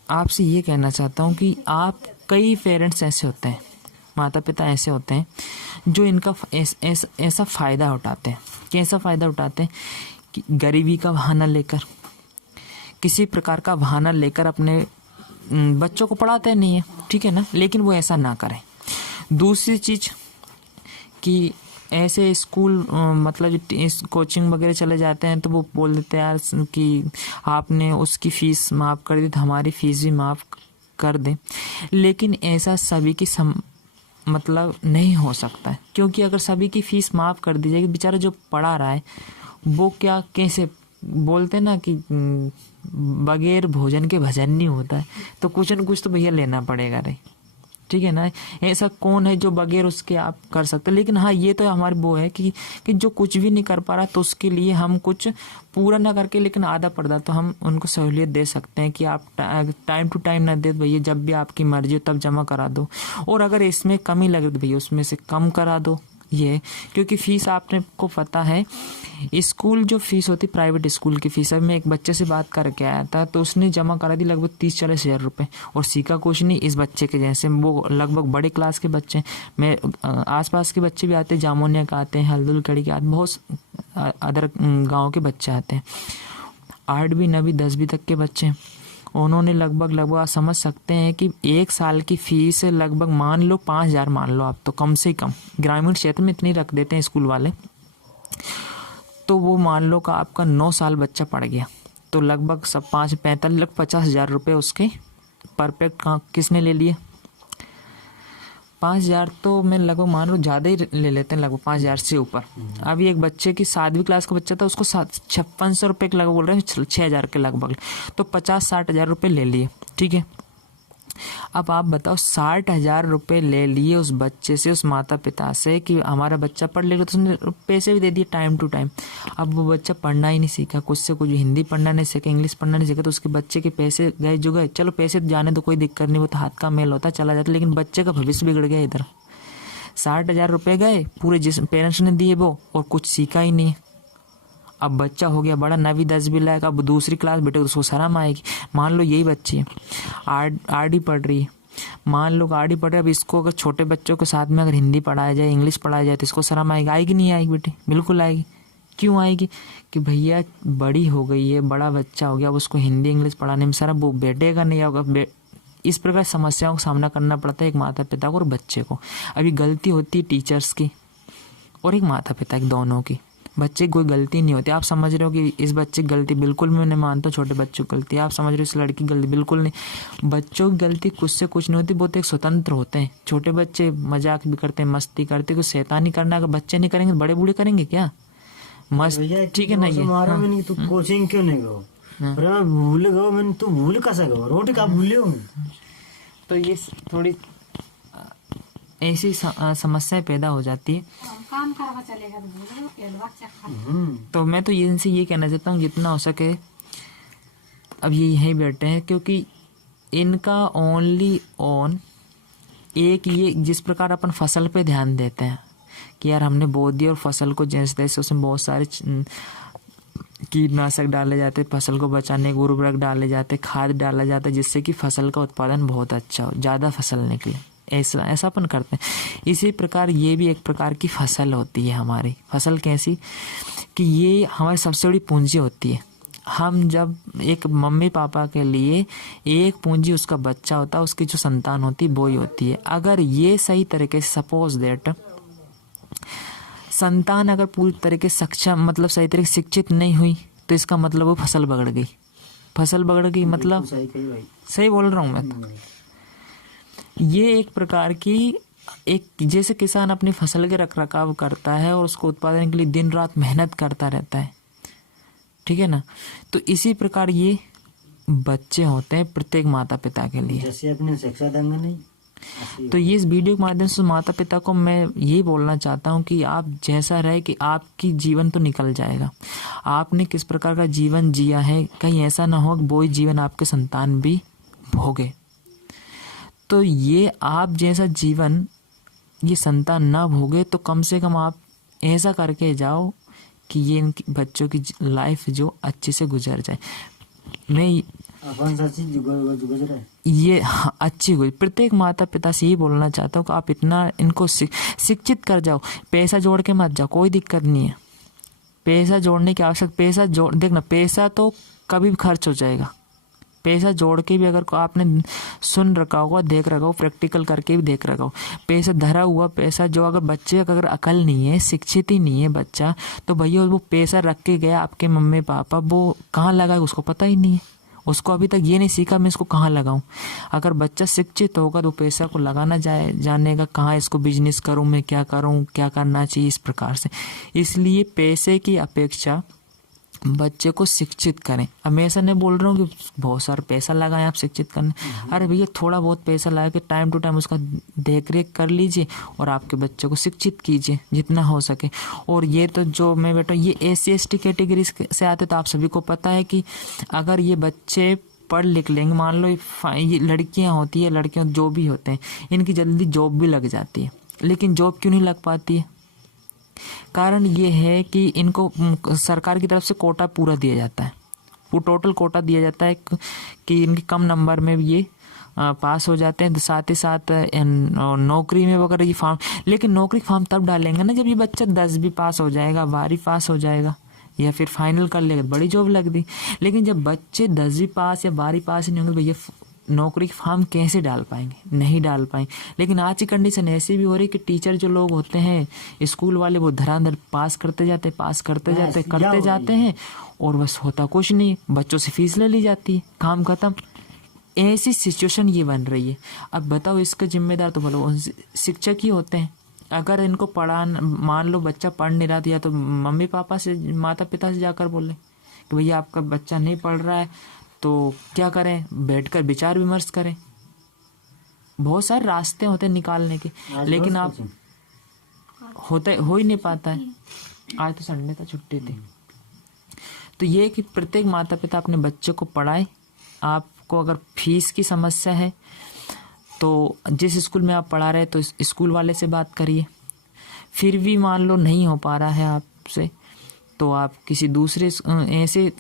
आपसे ये कहना चाहता हूँ कि आप कई पेरेंट्स ऐसे होते हैं, माता पिता ऐसे होते हैं जो इनका ऐसा फ़ायदा उठाते हैं। कैसा फ़ायदा उठाते हैं कि गरीबी का बहाना लेकर, किसी प्रकार का बहाना लेकर अपने बच्चों को पढ़ाते नहीं है, ठीक है ना, लेकिन वो ऐसा ना करें। दूसरी चीज़ कि ऐसे स्कूल मतलब इस कोचिंग वगैरह चले जाते हैं तो वो बोल देते हैं यार कि आपने उसकी फ़ीस माफ़ कर दी तो हमारी फ़ीस भी माफ़ कर दें, लेकिन ऐसा सभी की मतलब नहीं हो सकता है, क्योंकि अगर सभी की फ़ीस माफ़ कर दी जाएगी, बेचारा जो पढ़ा रहा है वो क्या कैसे बोलते हैं ना कि बगैर भोजन के भजन नहीं होता है, तो कुछ न कुछ तो भैया लेना पड़ेगा रे, ठीक है ना। ऐसा कौन है जो बगैर उसके आप कर सकते। लेकिन हाँ ये तो हमारी वो है कि जो कुछ भी नहीं कर पा रहा तो उसके लिए हम कुछ पूरा ना करके लेकिन आधा पर्दा तो हम उनको सहूलियत दे सकते हैं कि आप टाइम टू टाइम ना दे भैया, जब भी आपकी मर्जी हो तब जमा करा दो, और अगर इसमें कमी लगे तो भैया उसमें से कम करा दो। ये क्योंकि फ़ीस आपने को पता है स्कूल जो फ़ीस होती प्राइवेट स्कूल की फ़ीस। अभी मैं एक बच्चे से बात करके आया था तो उसने जमा करा दी लगभग 30-40 हज़ार रुपये, और सीखा कुछ नहीं इस बच्चे के जैसे। वो लगभग बड़े क्लास के बच्चे, मैं आसपास के बच्चे भी आते हैं, जामोनिया के आते हैं, हल्दुल कड़ी के आते, बहुत अदर गाँव के बच्चे आते हैं, 8वीं 9वीं 10वीं तक के बच्चे। उन्होंने लगभग आप समझ सकते हैं कि 1 साल की फ़ीस लगभग मान लो 5,000 मान लो आप, तो कम से कम ग्रामीण क्षेत्र में इतनी रख देते हैं स्कूल वाले। तो वो मान लो का आपका 9 साल बच्चा पढ़ गया तो लगभग सब 5-45 50 हज़ार रुपये उसके परफेक्ट किसने ले लिए। 5,000 तो मैं लगभग मान लो ज़्यादा ही ले लेते हैं, लगभग 5,000 से ऊपर। अभी एक बच्चे की 7वीं क्लास का बच्चा था, उसको 5600 रुपये के लगभग बोल रहे हैं, 6,000 के लगभग, तो 50-60 हज़ार रुपये ले लिए, ठीक है। अब आप बताओ 60 हज़ार रुपये ले लिए उस बच्चे से, उस माता पिता से कि हमारा बच्चा पढ़ लेगा, तो उसने पैसे भी दे दिए टाइम टू टाइम। अब वो बच्चा पढ़ना ही नहीं सीखा, कुछ से कुछ हिंदी पढ़ना नहीं सीखा, इंग्लिश पढ़ना नहीं सीखा, तो उसके बच्चे के पैसे गए जो गए। चलो पैसे जाने तो कोई दिक्कत नहीं, वो तो हाथ का मेल होता चला जाता, लेकिन बच्चे का भविष्य बिगड़ गया इधर। 60 हज़ार रुपये गए पूरे जिस पेरेंट्स ने दिए वो, और कुछ सीखा ही नहीं। अब बच्चा हो गया बड़ा, 9वीं 10वीं लायक, अब दूसरी क्लास बेटे उसको शर्म आएगी। मान लो यही बच्ची है आरडी पढ़ रही है, मान लो आरडी पढ़ रही है, अब इसको अगर छोटे बच्चों के साथ में अगर हिंदी पढ़ाया जाए, इंग्लिश पढ़ाया जाए तो इसको शर्म आएगी, आएगी नहीं आएगी बेटी, बिल्कुल आएगी। क्यों आएगी कि भैया बड़ी हो गई है, बड़ा बच्चा हो गया, अब उसको हिंदी इंग्लिश पढ़ाने में शर्म, वो बैठेगा नहीं होगा। इस प्रकार समस्याओं का सामना करना पड़ता है एक माता पिता को और बच्चे को। अभी गलती होती है टीचर्स की और एक माता पिता की, दोनों की। बच्चे की कोई गलती नहीं होती। आप समझ रहे हो कि इस बच्चे की गलती, बिल्कुल मैं नहीं मानता छोटे बच्चों की गलती। आप समझ रहे हो इस लड़की की गलती, बिल्कुल नहीं। बच्चों की गलती कुछ से कुछ नहीं होती, बहुत एक स्वतंत्र होते हैं। छोटे बच्चे मजाक भी करते हैं, मस्ती करते, कुछ शैतानी करना अगर बच्चे नहीं करेंगे बड़े बूढ़े करेंगे क्या? मस्त, ठीक है ना। ये मारो मैंने तू कोचिंग क्यों नहीं गो, अरे भूल गो मैंने, तू भूल कैसे गो, रोटी का भूले हो। तो ये थोड़ी ऐसी समस्याएं पैदा हो जाती है। काम करवा चलेगा तो भूल गए, तो मैं तो इनसे ये कहना चाहता हूँ जितना हो सके अब ये यहीं बैठे हैं, क्योंकि इनका ओनली ऑन एक ये, जिस प्रकार अपन फसल पे ध्यान देते हैं कि यार हमने बो दिया और फसल को जैसे तैसे उसमें बहुत सारे कीटनाशक डाले जाते, फसल को बचाने के उर्वरक डाले जाते, खाद डाला जाता है, जिससे कि फसल का उत्पादन बहुत अच्छा हो, ज़्यादा फसल निकले, ऐसा अपन करते हैं। इसी प्रकार ये भी एक प्रकार की फसल होती है हमारी। फसल कैसी कि ये हमारी सबसे बड़ी पूंजी होती है। हम जब एक मम्मी पापा के लिए एक पूंजी उसका बच्चा होता है, उसकी जो संतान होती है वो ही होती है। अगर ये सही तरीके से सपोज दैट संतान अगर पूरी तरीके से सक्षम मतलब सही तरीके से शिक्षित नहीं हुई तो इसका मतलब वो फसल बगड़ गई। फसल बगड़ गई मतलब सही बोल रहा हूँ मैं। ये एक प्रकार की एक जैसे किसान अपनी फसल के रख रखाव करता है और उसको उत्पादन के लिए दिन रात मेहनत करता रहता है, ठीक है ना। तो इसी प्रकार ये बच्चे होते हैं प्रत्येक माता पिता के लिए। जैसे अपने शिक्षा देंगे नहीं, तो ये इस वीडियो के माध्यम से माता पिता को मैं ये बोलना चाहता हूँ कि आप जैसा रहे कि आपकी जीवन तो निकल जाएगा, आपने किस प्रकार का जीवन जिया है, कहीं ऐसा ना हो वो ही जीवन आपके संतान भी भोगे। तो ये आप जैसा जीवन ये संतान ना भोगे तो कम से कम आप ऐसा करके जाओ कि ये इनकी बच्चों की लाइफ जो अच्छे से गुजर जाए। मैं ये अच्छी हुई प्रत्येक माता पिता से ये बोलना चाहता हूँ कि आप इतना इनको शिक्षित कर जाओ। पैसा जोड़ के मत जाओ, कोई दिक्कत नहीं है। पैसा जोड़ने की आवश्यक, पैसा जोड़ देखना, पैसा तो कभी भी खर्च हो जाएगा, पैसा जोड़ के भी अगर आपने सुन रखा होगा, देख रखा हो, प्रैक्टिकल करके भी देख रखा हो, पैसा धरा हुआ पैसा जो अगर बच्चे अगर अकल नहीं है, शिक्षित ही नहीं है बच्चा, तो भैया वो पैसा रख के गया आपके मम्मी पापा, वो कहाँ लगाए उसको पता ही नहीं है। उसको अभी तक ये नहीं सीखा मैं इसको कहाँ लगाऊं। अगर बच्चा शिक्षित होगा तो पैसा को लगाना जानेगा कहाँ इसको बिजनेस करूं, मैं क्या करूं, क्या करना चाहिए, इस प्रकार से। इसलिए पैसे की अपेक्षा बच्चे को शिक्षित करें। अब मैं ऐसा नहीं बोल रहा हूँ कि बहुत सारा पैसा लगाएं आप शिक्षित करने, अरे भैया थोड़ा बहुत पैसा लगा के टाइम टू टाइम उसका देख रेख कर लीजिए और आपके बच्चे को शिक्षित कीजिए जितना हो सके। और ये तो जो मैं बेटा ये SC/ST कैटेगरी से आते तो आप सभी को पता है कि अगर ये बच्चे पढ़ लिख लेंगे, मान लो ये लड़कियाँ होती है, लड़कियाँ जो भी होते हैं, इनकी जल्दी जॉब भी लग जाती है। लेकिन जॉब क्यों नहीं लग पाती है? कारण ये है कि इनको सरकार की तरफ से कोटा पूरा दिया जाता है, वो टोटल कोटा दिया जाता है कि इनके कम नंबर में ये पास हो जाते हैं। साथ ही साथ नौकरी में वगैरह ये फॉर्म, लेकिन नौकरी फॉर्म तब डालेंगे ना जब ये बच्चा 10 भी पास हो जाएगा, 12 पास हो जाएगा या फिर फाइनल कर लेगा, बड़ी जॉब लग दी। लेकिन जब बच्चे 10 पास या 12 पास नहीं होंगे, भैया नौकरी की फॉर्म कैसे डाल पाएंगे? नहीं डाल पाएंगे। लेकिन आज की कंडीशन ऐसी भी हो रही है कि टीचर जो लोग होते हैं स्कूल वाले, वो धड़ाधड़ पास करते जाते हैं और बस होता कुछ नहीं, बच्चों से फीस ले ली जाती है, काम खत्म। ऐसी सिचुएशन ये बन रही है। अब बताओ इसका जिम्मेदार तो बोलो शिक्षक ही होते हैं। अगर इनको पढ़ाना, मान लो बच्चा पढ़ नहीं रहा था, या तो मम्मी पापा से, माता पिता से जाकर बोले कि भैया आपका बच्चा नहीं पढ़ रहा है तो क्या करें, बैठकर विचार विमर्श करें। बहुत सारे रास्ते होते हैं निकालने के, लेकिन आप हो ही नहीं पाता है। आज तो संडे था, छुट्टी थी। तो ये कि प्रत्येक माता पिता अपने बच्चे को पढ़ाए। आपको अगर फीस की समस्या है तो जिस स्कूल में आप पढ़ा रहे हैं तो स्कूल वाले से बात करिए। फिर भी मान लो नहीं हो पा रहा है आपसे, तो आप किसी दूसरे ऐसे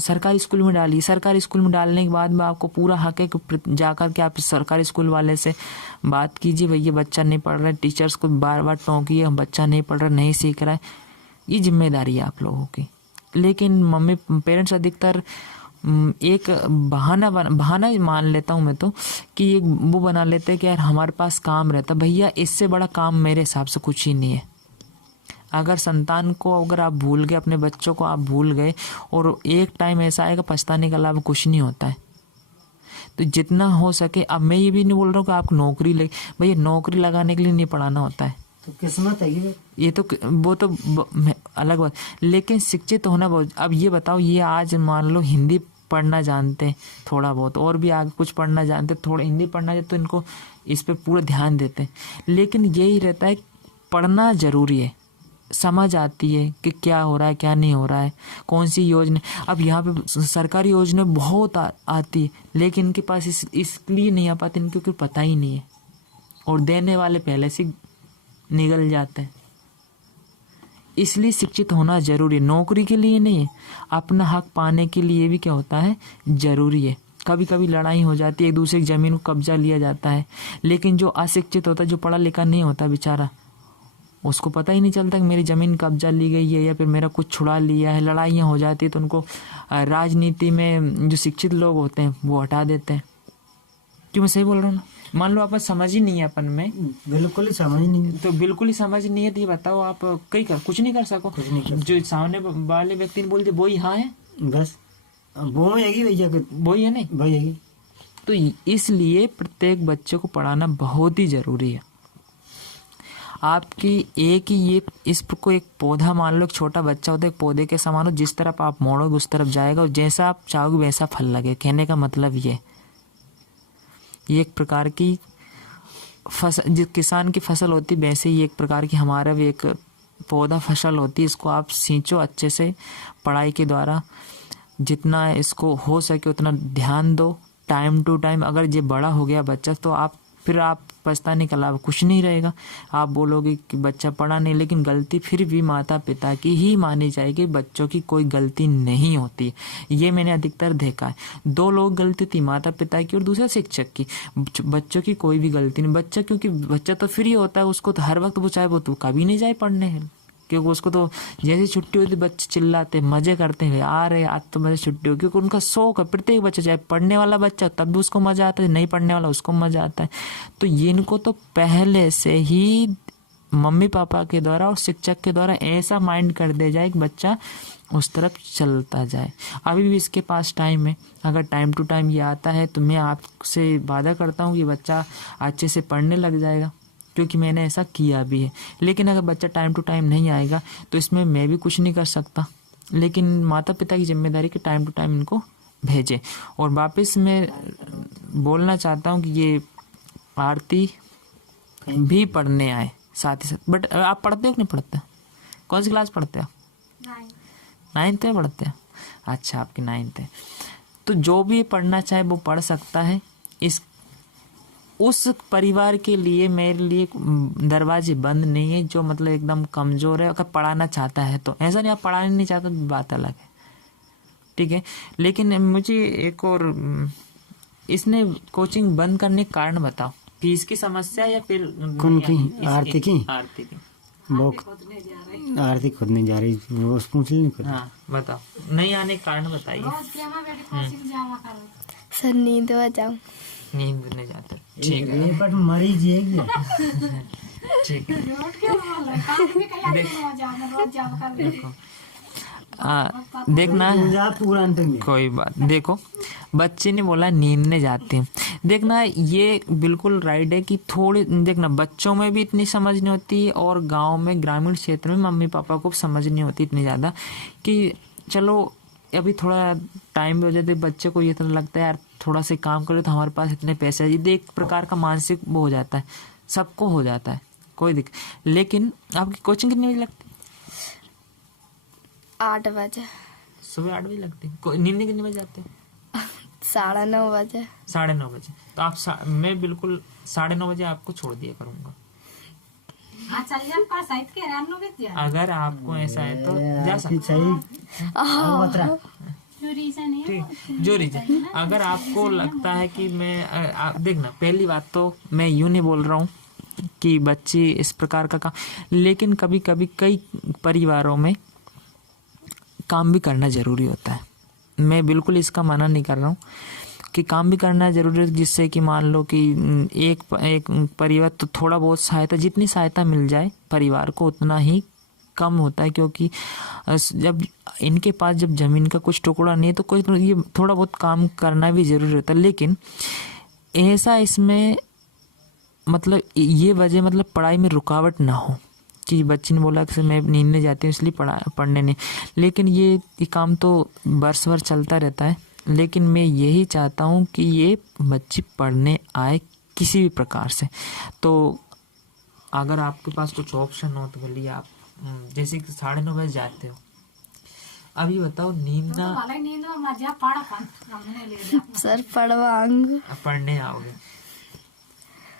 सरकारी स्कूल में डालिए। सरकारी स्कूल में डालने के बाद में आपको पूरा हक है कि जाकर के आप सरकारी स्कूल वाले से बात कीजिए, भैया बच्चा नहीं पढ़ रहा है। टीचर्स को बार बार टोकिए, बच्चा नहीं पढ़ रहा, नहीं सीख रहा है, ये जिम्मेदारी है आप लोगों की। लेकिन मम्मी पेरेंट्स अधिकतर एक बहाना मान लेता हूँ मैं तो, कि एक वो बना लेते हैं कि यार हमारे पास काम रहता। भैया इससे बड़ा काम मेरे हिसाब से कुछ ही नहीं है। अगर संतान को अगर आप भूल गए, अपने बच्चों को आप भूल गए, और एक टाइम ऐसा आएगा पछताने के अलावा कुछ नहीं होता है। तो जितना हो सके, अब मैं ये भी नहीं बोल रहा हूँ कि आप नौकरी ले, भैया नौकरी लगाने के लिए नहीं पढ़ाना होता है, तो किस्मत है ये तो वो तो अलग बात। लेकिन शिक्षित होना बहुत। अब ये बताओ, ये आज मान लो हिंदी पढ़ना जानते हैं थोड़ा बहुत, और भी आगे कुछ पढ़ना जानते, थोड़ा हिंदी पढ़ना जानते, तो इनको इस पे पूरा ध्यान देते हैं। लेकिन यही रहता है, पढ़ना जरूरी है, समझ आती है कि क्या हो रहा है क्या नहीं हो रहा है, कौन सी योजना। अब यहाँ पे सरकारी योजना बहुत आती है, लेकिन इनके पास इसलिए नहीं आ पाती क्योंकि पता ही नहीं है, और देने वाले पहले से निगल जाते हैं। इसलिए शिक्षित होना जरूरी है, नौकरी के लिए नहीं है, अपना हक पाने के लिए भी क्या होता है, जरूरी है। कभी कभी लड़ाई हो जाती है, एक दूसरे की जमीन को कब्जा लिया जाता है। लेकिन जो अशिक्षित होता है, जो पढ़ा लिखा नहीं होता बेचारा, उसको पता ही नहीं चलता कि मेरी ज़मीन कब्जा ली गई है या फिर मेरा कुछ छुड़ा लिया है। लड़ाइयाँ हो जाती है तो उनको राजनीति में जो शिक्षित लोग होते हैं वो हटा देते हैं। क्यों मैं सही बोल रहा हूँ ना? मान लो अपन समझ ही नहीं है, अपन में बिल्कुल ही समझ नहीं है, तो बिल्कुल ही समझ नहीं है, तो ये बताओ आप कुछ नहीं कर सको। जो सामने वाले व्यक्ति ने बोल दिया वही हाँ है, बस वो है भैया, वही है नहीं वही है। तो इसलिए प्रत्येक बच्चे को पढ़ाना बहुत ही जरूरी है। आपकी एक ही ये इस को एक पौधा मान लो, एक छोटा बच्चा होता है, एक पौधे के समान हो, जिस तरफ आप मोड़ोगे उस तरफ जाएगा, और जैसा आप चाहोगे वैसा फल लगे। कहने का मतलब ये एक प्रकार की फसल, जिस किसान की फसल होती है, वैसे ही एक प्रकार की हमारा भी एक पौधा फसल होती है। इसको आप सींचो अच्छे से पढ़ाई के द्वारा, जितना इसको हो सके उतना ध्यान दो टाइम टू टाइम। अगर ये बड़ा हो गया बच्चा तो फिर आप पछताने के अलावा कुछ नहीं रहेगा। आप बोलोगे कि बच्चा पढ़ा नहीं, लेकिन गलती फिर भी माता पिता की ही मानी जाएगी, बच्चों की कोई गलती नहीं होती। ये मैंने अधिकतर देखा है। 2 लोग गलती थी, माता पिता की और दूसरा शिक्षक की। बच्चों की कोई भी गलती नहीं। बच्चा क्योंकि बच्चा तो फ्री होता है, उसको तो हर वक्त वो चाहे वो तो कभी नहीं जाए पढ़ने, क्योंकि उसको तो जैसे छुट्टी होती बच्चे चिल्लाते मजे करते हैं, आ रहे आज तो मजे छुट्टी हो, क्योंकि उनका शौक है। प्रत्येक बच्चा, चाहे पढ़ने वाला बच्चा तब भी उसको मजा आता है, नहीं पढ़ने वाला उसको मजा आता है। तो ये इनको तो पहले से ही मम्मी पापा के द्वारा और शिक्षक के द्वारा ऐसा माइंड कर दिया जाए कि बच्चा उस तरफ चलता जाए। अभी भी इसके पास टाइम है, अगर टाइम टू टाइम ये आता है तो मैं आपसे वादा करता हूँ कि बच्चा अच्छे से पढ़ने लग जाएगा, क्योंकि मैंने ऐसा किया भी है। लेकिन अगर बच्चा टाइम टू टाइम नहीं आएगा तो इसमें मैं भी कुछ नहीं कर सकता, लेकिन माता पिता की जिम्मेदारी कि टाइम टू टाइम इनको भेजें। और वापस मैं बोलना चाहता हूँ कि ये आरती भी पढ़ने आए साथ ही साथ। बट आप पढ़ते हो कि नहीं पढ़ते? कौन सी क्लास पढ़ते हो? 9th में पढ़ते हैं। अच्छा, आपकी 9th है। तो जो भी पढ़ना चाहे वो पढ़ सकता है। उस परिवार के लिए मेरे लिए दरवाजे बंद नहीं है जो मतलब एकदम कमज़ोर है, अगर पढ़ाना चाहता है तो। ऐसा नहीं आप पढ़ाना नहीं चाहते तो बात अलग है, ठीक है। लेकिन मुझे एक और, इसने कोचिंग बंद करने का कारण बताओ। फीस की समस्या या फिर कौन की? आरती की? आरती की। वो आरती खुद नहीं जा रही, वो पूछ ली नहीं। हाँ बताओ, नहीं आने के कारण बताइए। सर नींद आ जाऊं। नींद नहीं जाते, ठीक है। बट मरीज है क्या? ठीक है, देखो देखना पूरा अंत में कोई बात। देखो बच्चे ने बोला नींद ने जाती है, देखना ये बिल्कुल राइट है कि थोड़ी देखना बच्चों में भी इतनी समझ नहीं होती और गांव में ग्रामीण क्षेत्र में मम्मी पापा को समझ नहीं होती इतनी ज़्यादा कि चलो अभी थोड़ा टाइम भी हो जाते, बच्चे को ये तो लगता है यार थोड़ा से काम करो तो हमारे पास इतने पैसे है। ये एक प्रकार का मानसिक वो हो जाता है, सबको हो जाता है, कोई दिक्कत। लेकिन आपकी कोचिंग कितने बजे लगती है? 8 बजे सुबह 8 बजे लगती है। नींद कितने बजे आते हैं? 9:30 बजे। 9:30 बजे। तो आप मैं बिल्कुल 9:30 बजे आपको छोड़ दिया करूंगा। अगर आपको ऐसा है तो जा सकते जो रीजन, अगर आपको लगता है कि मैं देखना, पहली बात तो मैं यूं नहीं बोल रहा हूँ कि बच्चे इस प्रकार का काम, लेकिन कभी कभी कई परिवारों में काम भी करना ज़रूरी होता है। मैं बिल्कुल इसका मना नहीं कर रहा हूँ कि काम भी करना ज़रूरी है, जिससे कि मान लो कि एक परिवार तो थोड़ा बहुत सहायता, जितनी सहायता मिल जाए परिवार को उतना ही कम होता है, क्योंकि जब इनके पास जब ज़मीन का कुछ टुकड़ा नहीं है तो कोई ये थोड़ा बहुत काम करना भी ज़रूरी होता है। लेकिन ऐसा इसमें मतलब ये वजह मतलब पढ़ाई में रुकावट ना हो कि बच्ची ने बोला कि मैं नींद नहीं जाती हूँ इसलिए पढ़ने नहीं। लेकिन ये काम तो बरस भर चलता रहता है। लेकिन मैं यही चाहता हूँ कि ये बच्ची पढ़ने आए किसी भी प्रकार से। तो अगर आपके पास कुछ ऑप्शन हो तो बोलिए आप, जैसे कि 9:30 बजे जाते हो, अभी बताओ नींद ना सर पढ़वाऊंगा। पढ़ने आओगे।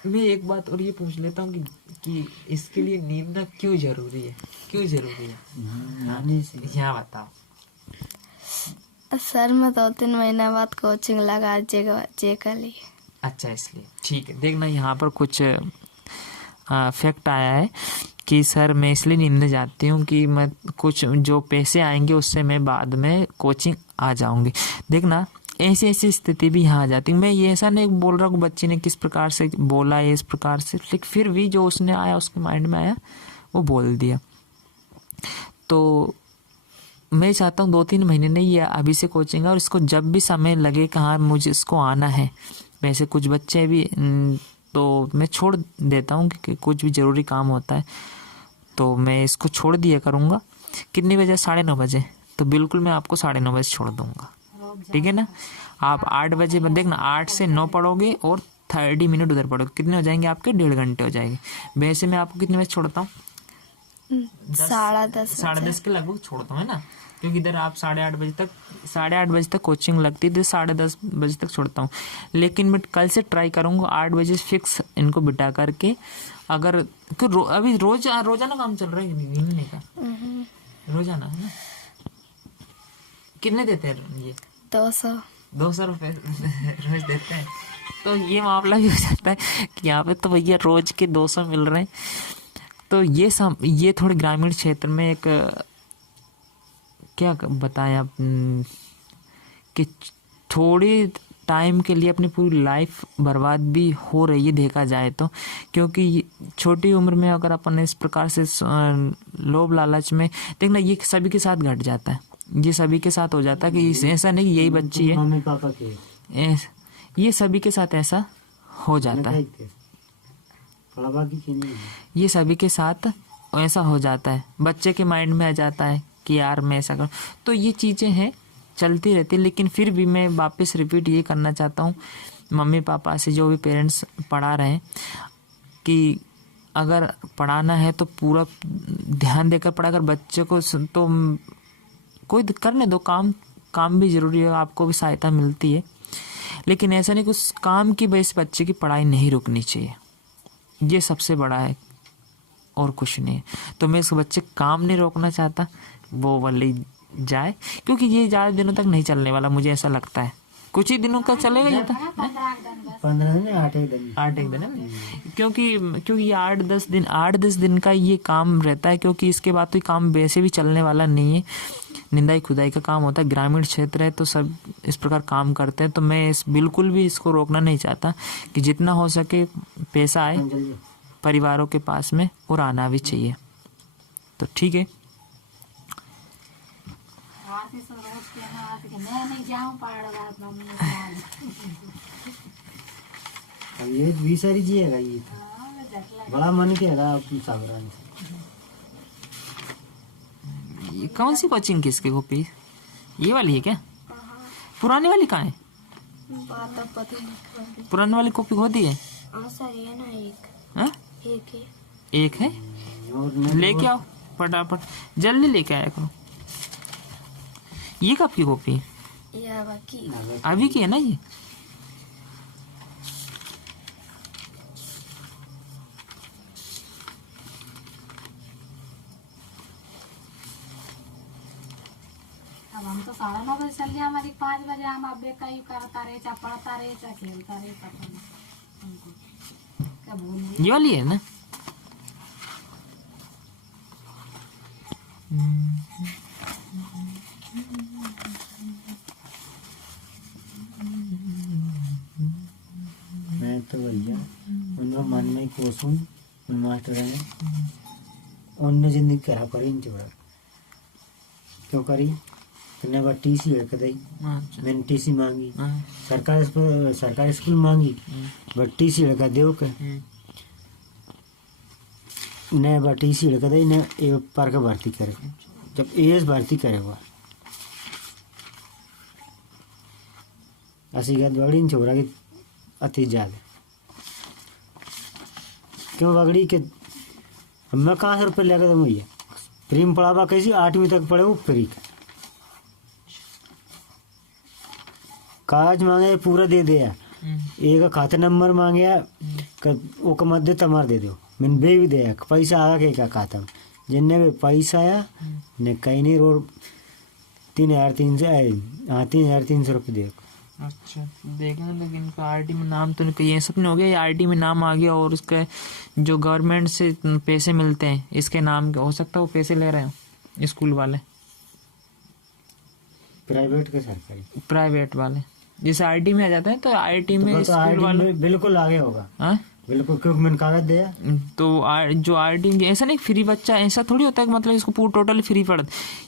मैं एक बात और ये पूछ लेता हूँ कि इसके लिए नींद ना क्यों जरूरी है? क्यों जरूरी है यहाँ बताओ। सर मैं 2-3 महीना बाद कोचिंग लगा जे के लिए। अच्छा, इसलिए ठीक है। देखना यहाँ पर कुछ फैक्ट आया है कि सर मैं इसलिए नींद जाती हूँ कि मैं कुछ जो पैसे आएंगे उससे मैं बाद में कोचिंग आ जाऊँगी। देखना ऐसी ऐसी स्थिति भी यहाँ आ जाती है। मैं ये ऐसा नहीं बोल रहा हूँ बच्चे ने किस प्रकार से बोला है इस प्रकार से, लेकिन फिर भी जो उसने आया उसके माइंड में आया वो बोल दिया। तो मैं चाहता हूँ 2-3 महीने नहीं है अभी से कोचिंग, और इसको जब भी समय लगे कहाँ मुझे इसको आना है। वैसे कुछ बच्चे भी तो मैं छोड़ देता हूँ क्योंकि कुछ भी ज़रूरी काम होता है तो मैं इसको छोड़ दिया करूँगा। कितने बजे? 9:30 बजे। तो बिल्कुल मैं आपको 9:30 बजे छोड़ दूँगा, ठीक है ना। आप 8 बजे देखना, 8 से 9 पढ़ोगे और 30 मिनट उधर पढ़ोगे, कितने हो जाएंगे आपके? 1.5 घंटे हो जाएंगे। वैसे मैं आपको कितने बजे छोड़ता हूँ? 10:30 के लगभग छोड़ता हूँ, है ना, क्योंकि इधर आप 8:30 बजे तक कोचिंग लगती है, तो 10:30 बजे तक छोड़ता हूँ। लेकिन मैं कल से ट्राई करूँगा 8 बजे फिक्स इनको बिठा करके। अगर अभी रोजाना काम चल रहा है नींदने का, रोजाना, है ना। कितने देते हैं ये? 200 रुपये रोज देते हैं। तो ये मामला भी हो जाता है कि यहाँ पे तो भैया रोज के 200 मिल रहे हैं। तो ये थोड़े ग्रामीण क्षेत्र में एक क्या बताएं आप कि थोड़ी टाइम के लिए अपनी पूरी लाइफ बर्बाद भी हो रही है देखा जाए तो, क्योंकि छोटी उम्र में अगर अपन इस प्रकार से लोभ लालच में देखना, ये सभी के साथ घट जाता है, ये सभी के साथ हो जाता है कि ऐसा नहीं यही बच्ची है, मम्मी पापा के ये सभी के साथ ऐसा हो जाता है, ये सभी के साथ ऐसा हो जाता है, बच्चे के माइंड में आ जाता है कि यार मैं ऐसा करूं। तो ये चीज़ें हैं चलती रहती, लेकिन फिर भी मैं वापस रिपीट ये करना चाहता हूँ मम्मी पापा से, जो भी पेरेंट्स पढ़ा रहे हैं, कि अगर पढ़ाना है तो पूरा ध्यान देकर पढ़ा। अगर बच्चे को तो कोई करने दो काम भी ज़रूरी है, आपको भी सहायता मिलती है, लेकिन ऐसा नहीं कि उस काम की वजह से बच्चे की पढ़ाई नहीं रुकनी चाहिए, ये सबसे बड़ा है और कुछ नहीं है। तो मैं इस बच्चे काम नहीं रोकना चाहता, वो वाली जाए, क्योंकि ये ज़्यादा दिनों तक नहीं चलने वाला, मुझे ऐसा लगता है कुछ ही दिनों का चलेगा ये तो, 15 दिन 8 एक दिन है, क्योंकि ये 8-10 दिन का ये काम रहता है, क्योंकि इसके बाद तो ये काम वैसे भी चलने वाला नहीं है, निंदाई खुदाई का काम होता है, ग्रामीण क्षेत्र है तो सब इस प्रकार काम करते हैं। तो मैं बिल्कुल भी इसको रोकना नहीं चाहता कि जितना हो सके पैसा आए परिवारों के पास में और आना भी चाहिए। तो ठीक है, अब ये भी सारी जिएगा, ये बड़ा मन किएगा आप सावरान। ये कौन सी कोचिंग की इसकी कॉपी, ये वाली है क्या? पुरानी वाली कहाँ है? पुरानी वाली कॉपी होती है? सर ये ना एक है, लेके आओ फटाफट, जल्दी लेके आया करो। ये कब की कॉपी? अभी की है ना ये? अब हम तो 9:30 बजे चल गया, हमारी 5 बजे हम अब कहीं करता रहे, चाहे पढ़ता रहे, चाहे खेलता रहे, पता नहीं हमको क्या भूल। ये वाली है ना? मैं तो भैया उनका मन में कोसूं उन मास्टर ने उनने जिंदगी करा करी इन चोड़ा क्यों करी कन्या बार टीसी है कदई मैंने टीसी मांगी, सरकारी स्कूल मांगी बट टीसी लगा देव के नए बार टीसी लगा दे ने ए पार का भर्ती करे, जब एएस भर्ती करे हुआ ऐसी गद बगड़ी इन छोरा की अति ज्यादा क्यों बगड़ी के मैं कहाँ से रुपये लेकर दूँ भैया, फ्री में पढ़ावा कैसी 8वीं तक पढ़े वो फ्री का कागज मांगे पूरा दे दिया, एक खाता नंबर मांगे वो का मध्य तमार दे दो मैंने बे भी दिया, पैसा आया के का खाता जिनने भी पैसा आया ने कहीं नहीं रोड 3,300 आए, हाँ 3,300 रुपये दे। अच्छा देखना, लेकिन आरटी में नाम तो नहीं, ये सब नहीं हो गया, ये आरटी में नाम आ गया और उसके जो गवर्नमेंट से पैसे मिलते हैं इसके नाम हो सकता है वो पैसे ले रहे हो स्कूल वाले, प्राइवेट के सरकारी प्राइवेट वाले, जैसे आईटी में आ जाता है तो आईटी में स्कूल वाले बिल्कुल आगे होगा। हाँ बिल्कुल, क्योंकि मैंने कागज दिया तो जो आरटी ऐसा नहीं फ्री बच्चा ऐसा थोड़ी होता है कि मतलब इसको पूरा टोटली फ्री पढ़,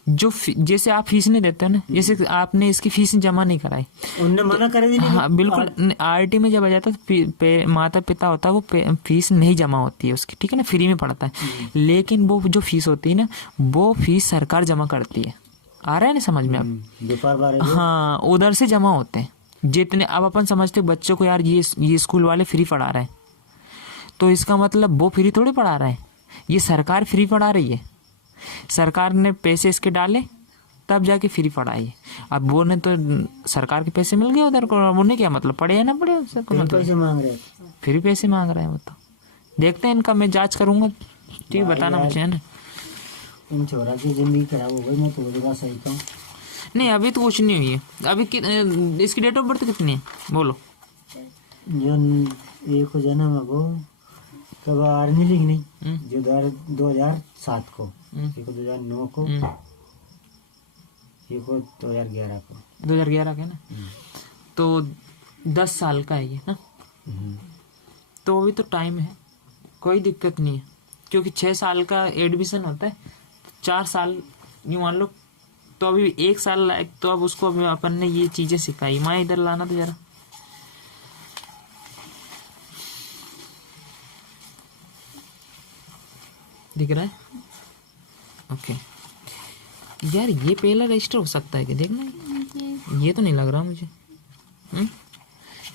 जो जैसे आप फीस नहीं देते हो ना, जैसे आपने इसकी फीस जमा नहीं कराई उनने मना कर दी। हाँ बिल्कुल, आरटी में जब आ जाता है तो माता पिता होता है वो फीस नहीं जमा होती है उसकी, ठीक है ना, फ्री में पढ़ता है, लेकिन वो जो फीस होती है ना वो फीस सरकार जमा करती है, आ रहा है ना समझ में अब? हाँ उधर से जमा होते हैं जितने, अब अपन समझते बच्चों को यार ये स्कूल वाले फ्री पढ़ा रहे हैं तो इसका मतलब वो फ्री थोड़ी पढ़ा रहा है, ये सरकार फ्री पढ़ा रही है, सरकार ने पैसे इसके डाले तब जाके फ्री पढ़ाई है। अब वो ने तो सरकार के पैसे मिल गए उधर को, वो ने क्या मतलब पढ़े या ना पढ़े उससे मतलब पैसे मांग रहे, फ्री पैसे मांग रहे हैं वो तो देखते हैं इनका, मैं जांच करूंगा, ठीक बताना मुझे है ना। इन छोरा की जिंदगी खराब हो गई, मैं तो बात सही कहूँ। नहीं अभी तो कुछ नहीं हुई है, अभी इसकी डेट ऑफ बर्थ कितनी है बोलो? जो एक जन्म है वो कब आ रही लिखी नहीं जो 2007 को, एक को 2009 को, एक को 2011 को। 2011 का है ना, तो 10 साल का है ये ना, तो अभी तो टाइम है, कोई दिक्कत नहीं है, क्योंकि 6 साल का एडमिशन होता है, 4 साल यूँ मान लो, तो अभी 1 साल लायक, तो अब उसको अभी अपन ने ये चीज़ें सिखाई। माँ इधर लाना तो जरा, दिख रहा है? ओके यार, ये पहला रजिस्टर हो सकता है कि देखना, ये तो नहीं लग रहा मुझे।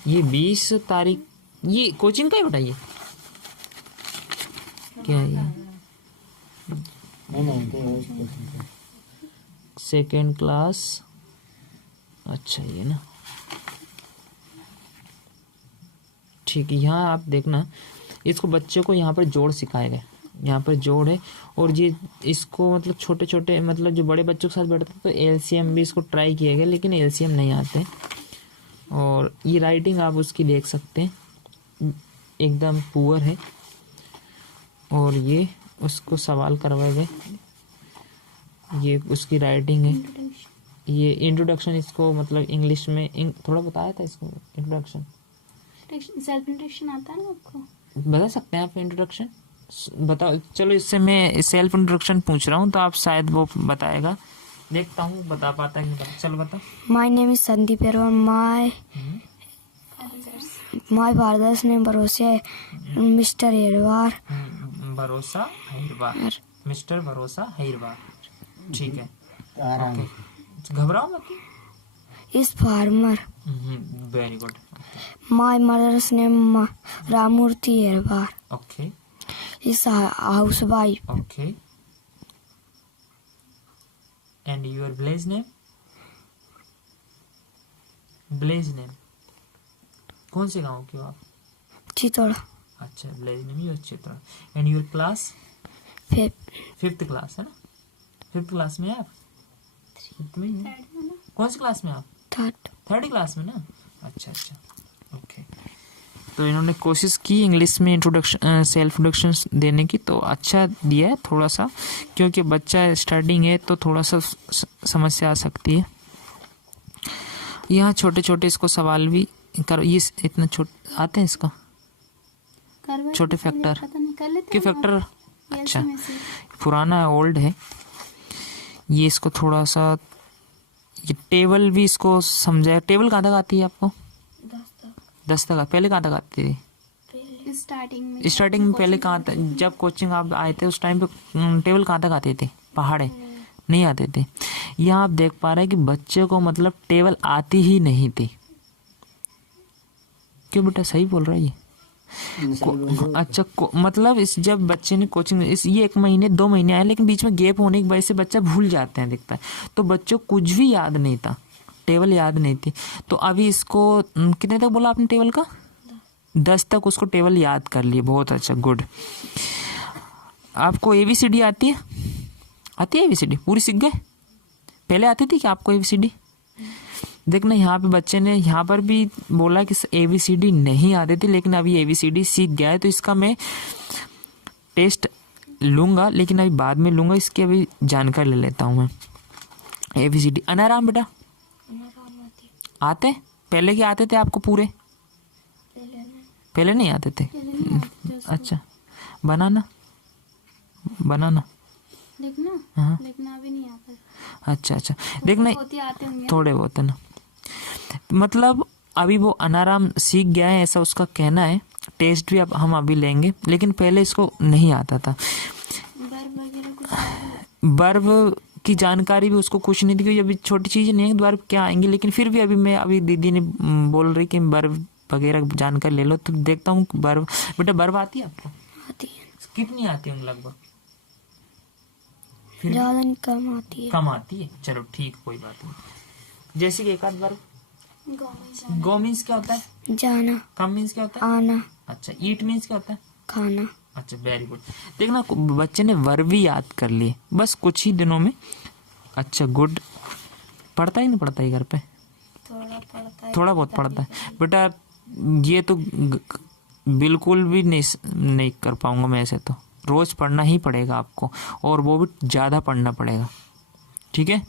ये 20 तारीख, ये कोचिंग का है बेटा, ये क्या है? नहीं सेकेंड क्लास, अच्छा ये ना, ठीक है। यहाँ आप देखना, इसको बच्चे को यहाँ पर जोड़ सिखाया गया, यहाँ पर जोड़ है, और ये इसको मतलब छोटे छोटे, मतलब जो बड़े बच्चों के साथ बैठते हैं तो एलसीएम भी इसको ट्राई किया गया, लेकिन एलसीएम नहीं आते। और ये राइटिंग आप उसकी देख सकते हैं, एकदम पुअर है। और ये उसको सवाल करवाए गए, ये उसकी राइटिंग है। ये इंट्रोडक्शन इसको मतलब इंग्लिश में थोड़ा बताया था इसको, इंट्रोडक्शन, सेल्फ इंट्रोडक्शन आता है ना आपको? बता सकते हैं आप इंट्रोडक्शन? बताओ, चलो इससे मैं सेल्फ इंट्रोडक्शन पूछ रहा हूँ, तो आप शायद वो बताएगा, देखता हूँ बता पाता है नहीं। चलो बता। My name is Sandeep Erwan. My father's name Bharosa Mr. Erwar. भरोसा हिरवार, मिस्टर भरोसा हिरवार, ठीक है। आराम घबराओ मत। Is farmer. Very good. My mother's name Ramurthy Erwar. Okay Is a housewife. Okay, and your village name? Village name कौन से गांव के हो आप? Chitoda. अच्छा, village name your Chitra. And your class? 5th class है ना? 5th क्लास में आप? कौन सी क्लास में आप? थर्ड क्लास में ना? अच्छा अच्छा, ओके। तो इन्होंने कोशिश की इंग्लिश में इंट्रोडक्शन, सेल्फ इंट्रोडक्शन देने की, तो अच्छा दिया है थोड़ा सा, क्योंकि बच्चा स्टार्टिंग है तो थोड़ा सा समस्या आ सकती है। यहाँ छोटे छोटे इसको सवाल भी करो, ये इतना छोटे आते हैं इसका, छोटे फैक्टर के फैक्टर, अच्छा पुराना है, ओल्ड है ये। इसको थोड़ा सा ये टेबल भी इसको समझाया। टेबल कहाँ तक आती है आपको? 10 तक। पहले कहाँ तक आती थी? स्टार्टिंग में पहले कहाँ तक, जब कोचिंग आप आए थे उस टाइम पे टेबल कहाँ तक आते थे? पहाड़े नहीं आते थे। यहाँ आप देख पा रहे हैं कि बच्चे को मतलब टेबल आती ही नहीं थी। क्यों बेटा, सही बोल रहा है ये? अच्छा मतलब इस जब बच्चे ने कोचिंग ये 1 महीने 2 महीने आए, लेकिन बीच में गैप होने की वजह से बच्चा भूल जाते हैं, दिखता है। तो बच्चों को कुछ भी याद नहीं था, टेबल याद नहीं थी। तो अभी इसको कितने तक बोला आपने टेबल का? 10 तक उसको टेबल याद कर लिए, बहुत अच्छा, गुड। आपको ABCD आती है? आती है ABCD पूरी सीख गए? पहले आती थी कि आपको ABCD? देखना यहाँ पे बच्चे ने यहाँ पर भी बोला कि ABCD नहीं आती थी, लेकिन अभी ABCD सीख गया है। तो इसका मैं टेस्ट लूँगा, लेकिन अभी बाद में लूँगा, इसकी अभी जानकारी ले लेता हूँ मैं। ABCD अनाराम बेटा आते? पहले क्या आते थे आपको पूरे? पहले नहीं आते थे। अच्छा, बनाना लिखना भी नहीं आता। अच्छा, देखना थोड़े बहुत है ना, मतलब अभी वो अनाराम सीख गया है, ऐसा उसका कहना है। टेस्ट भी अब हम अभी लेंगे, लेकिन पहले इसको नहीं आता था। वर्ब की जानकारी भी उसको कुछ नहीं थी, क्योंकि अभी छोटी चीज़ नहीं है, वर्ब क्या आएंगे। लेकिन फिर भी अभी दीदी ने बोल रही कि वर्ब वगैरह जानकारी ले लो, तो देखता हूँ वर्ब। बेटा वर्ब आती है आपको? आती है। कितनी आती है लगभग? ज़्यादा नहीं, कम आती है। कम आती है, चलो ठीक, कोई बात नहीं। जैसे कि एक आध वर्ब, गो मीन्स क्या होता है? जाना। कम मीन्स क्या होता है? आना। अच्छा, ईट मीन्स क्या होता है? खाना। अच्छा, वेरी गुड। देखना बच्चे ने वर्ब भी याद कर लिए बस कुछ ही दिनों में। अच्छा, गुड। पढ़ता ही नहीं पढ़ता ही घर पे? थोड़ा पढ़ता है, थोड़ा बहुत पढ़ता है बेटा। ये तो बिल्कुल भी नहीं कर पाऊंगा मैं ऐसे। तो रोज पढ़ना ही पड़ेगा आपको, और वो भी ज़्यादा पढ़ना पड़ेगा, ठीक है।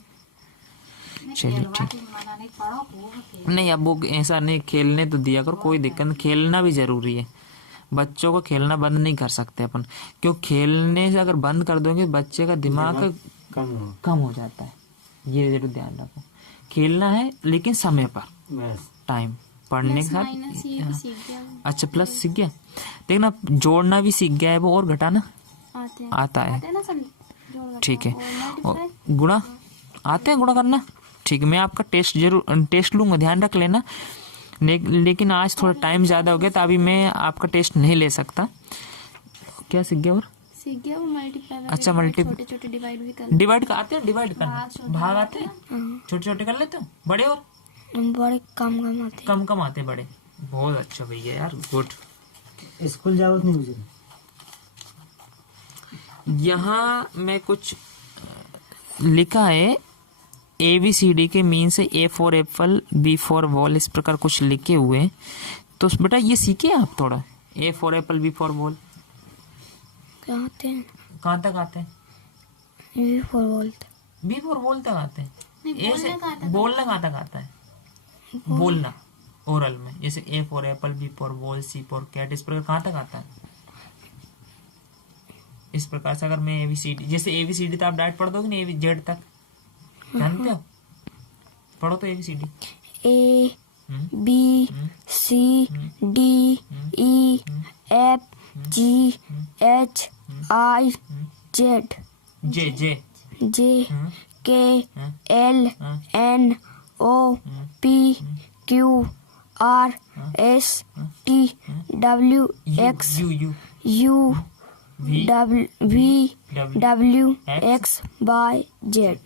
चलिए ठीक, मना नहीं, पढ़ो खूब। नहीं अब वो ऐसा नहीं, खेलने तो दिया करो, कोई दिक्कत नहीं, खेलना भी ज़रूरी है। बच्चों को खेलना बंद नहीं कर सकते अपन, क्यों खेलने से अगर बंद कर दोगे बच्चे का दिमाग कम हो जाता है। ये जरूर ध्यान रखो, खेलना है लेकिन समय पर, टाइम पढ़ने के माइनस ये भी साथ। सीख गया वो। अच्छा प्लस सीख गया, देखना जोड़ना भी सीख गया है वो, और घटाना आते हैं आता है, आते हैं ना समझ जोड़ ठीक है। घटाओ और और multiply। गुणा आते हैं, गुणा करना, ठीक है। मैं आपका टेस्ट लूंगा, ध्यान रख लेना। लेकिन आज थोड़ा टाइम ज़्यादा हो गया तो अभी मैं आपका टेस्ट नहीं ले सकता। क्या सीख गया? और सीख गया वो मल्टीप्लाई। अच्छा, छोटे छोटे डिवाइड भी कर डिवाइड का आते हैं, डिवाइड करना, भाग आते हैं, छोटे छोटे कर लेते हो, बड़े और बड़े कम आते कम आते हैं, बड़े। बहुत अच्छा भैया यार, गुड। स्कूल जाओ नहीं मुझे। यहाँ मैं कुछ लिखा है, ABCD के मीन से A for apple, B for ball, इस प्रकार कुछ लिखे हुए हैं। तो बेटा ये सीखे आप थोड़ा, A for apple, B for ball हैं। आते हैं कहाँ तक आते हैं? B for ball, B for ball तक आते हैं। नहीं, A से बोलना कहाँ तक बोलना कहाँ तक आता है? बोलना ओरल में, जैसे A for apple, B for ball, C for cat, इस प्रकार कहाँ तक आता है? इस प्रकार से अगर मैं ABCD, जैसे ABCD तो आप डायरेक्ट पढ़ दोगे ना, Z तक जानते हो? पढ़ो तो ABCD। A B C D E F G H I Z J J K L N O P Q R S T W X U U V V W X Y Z।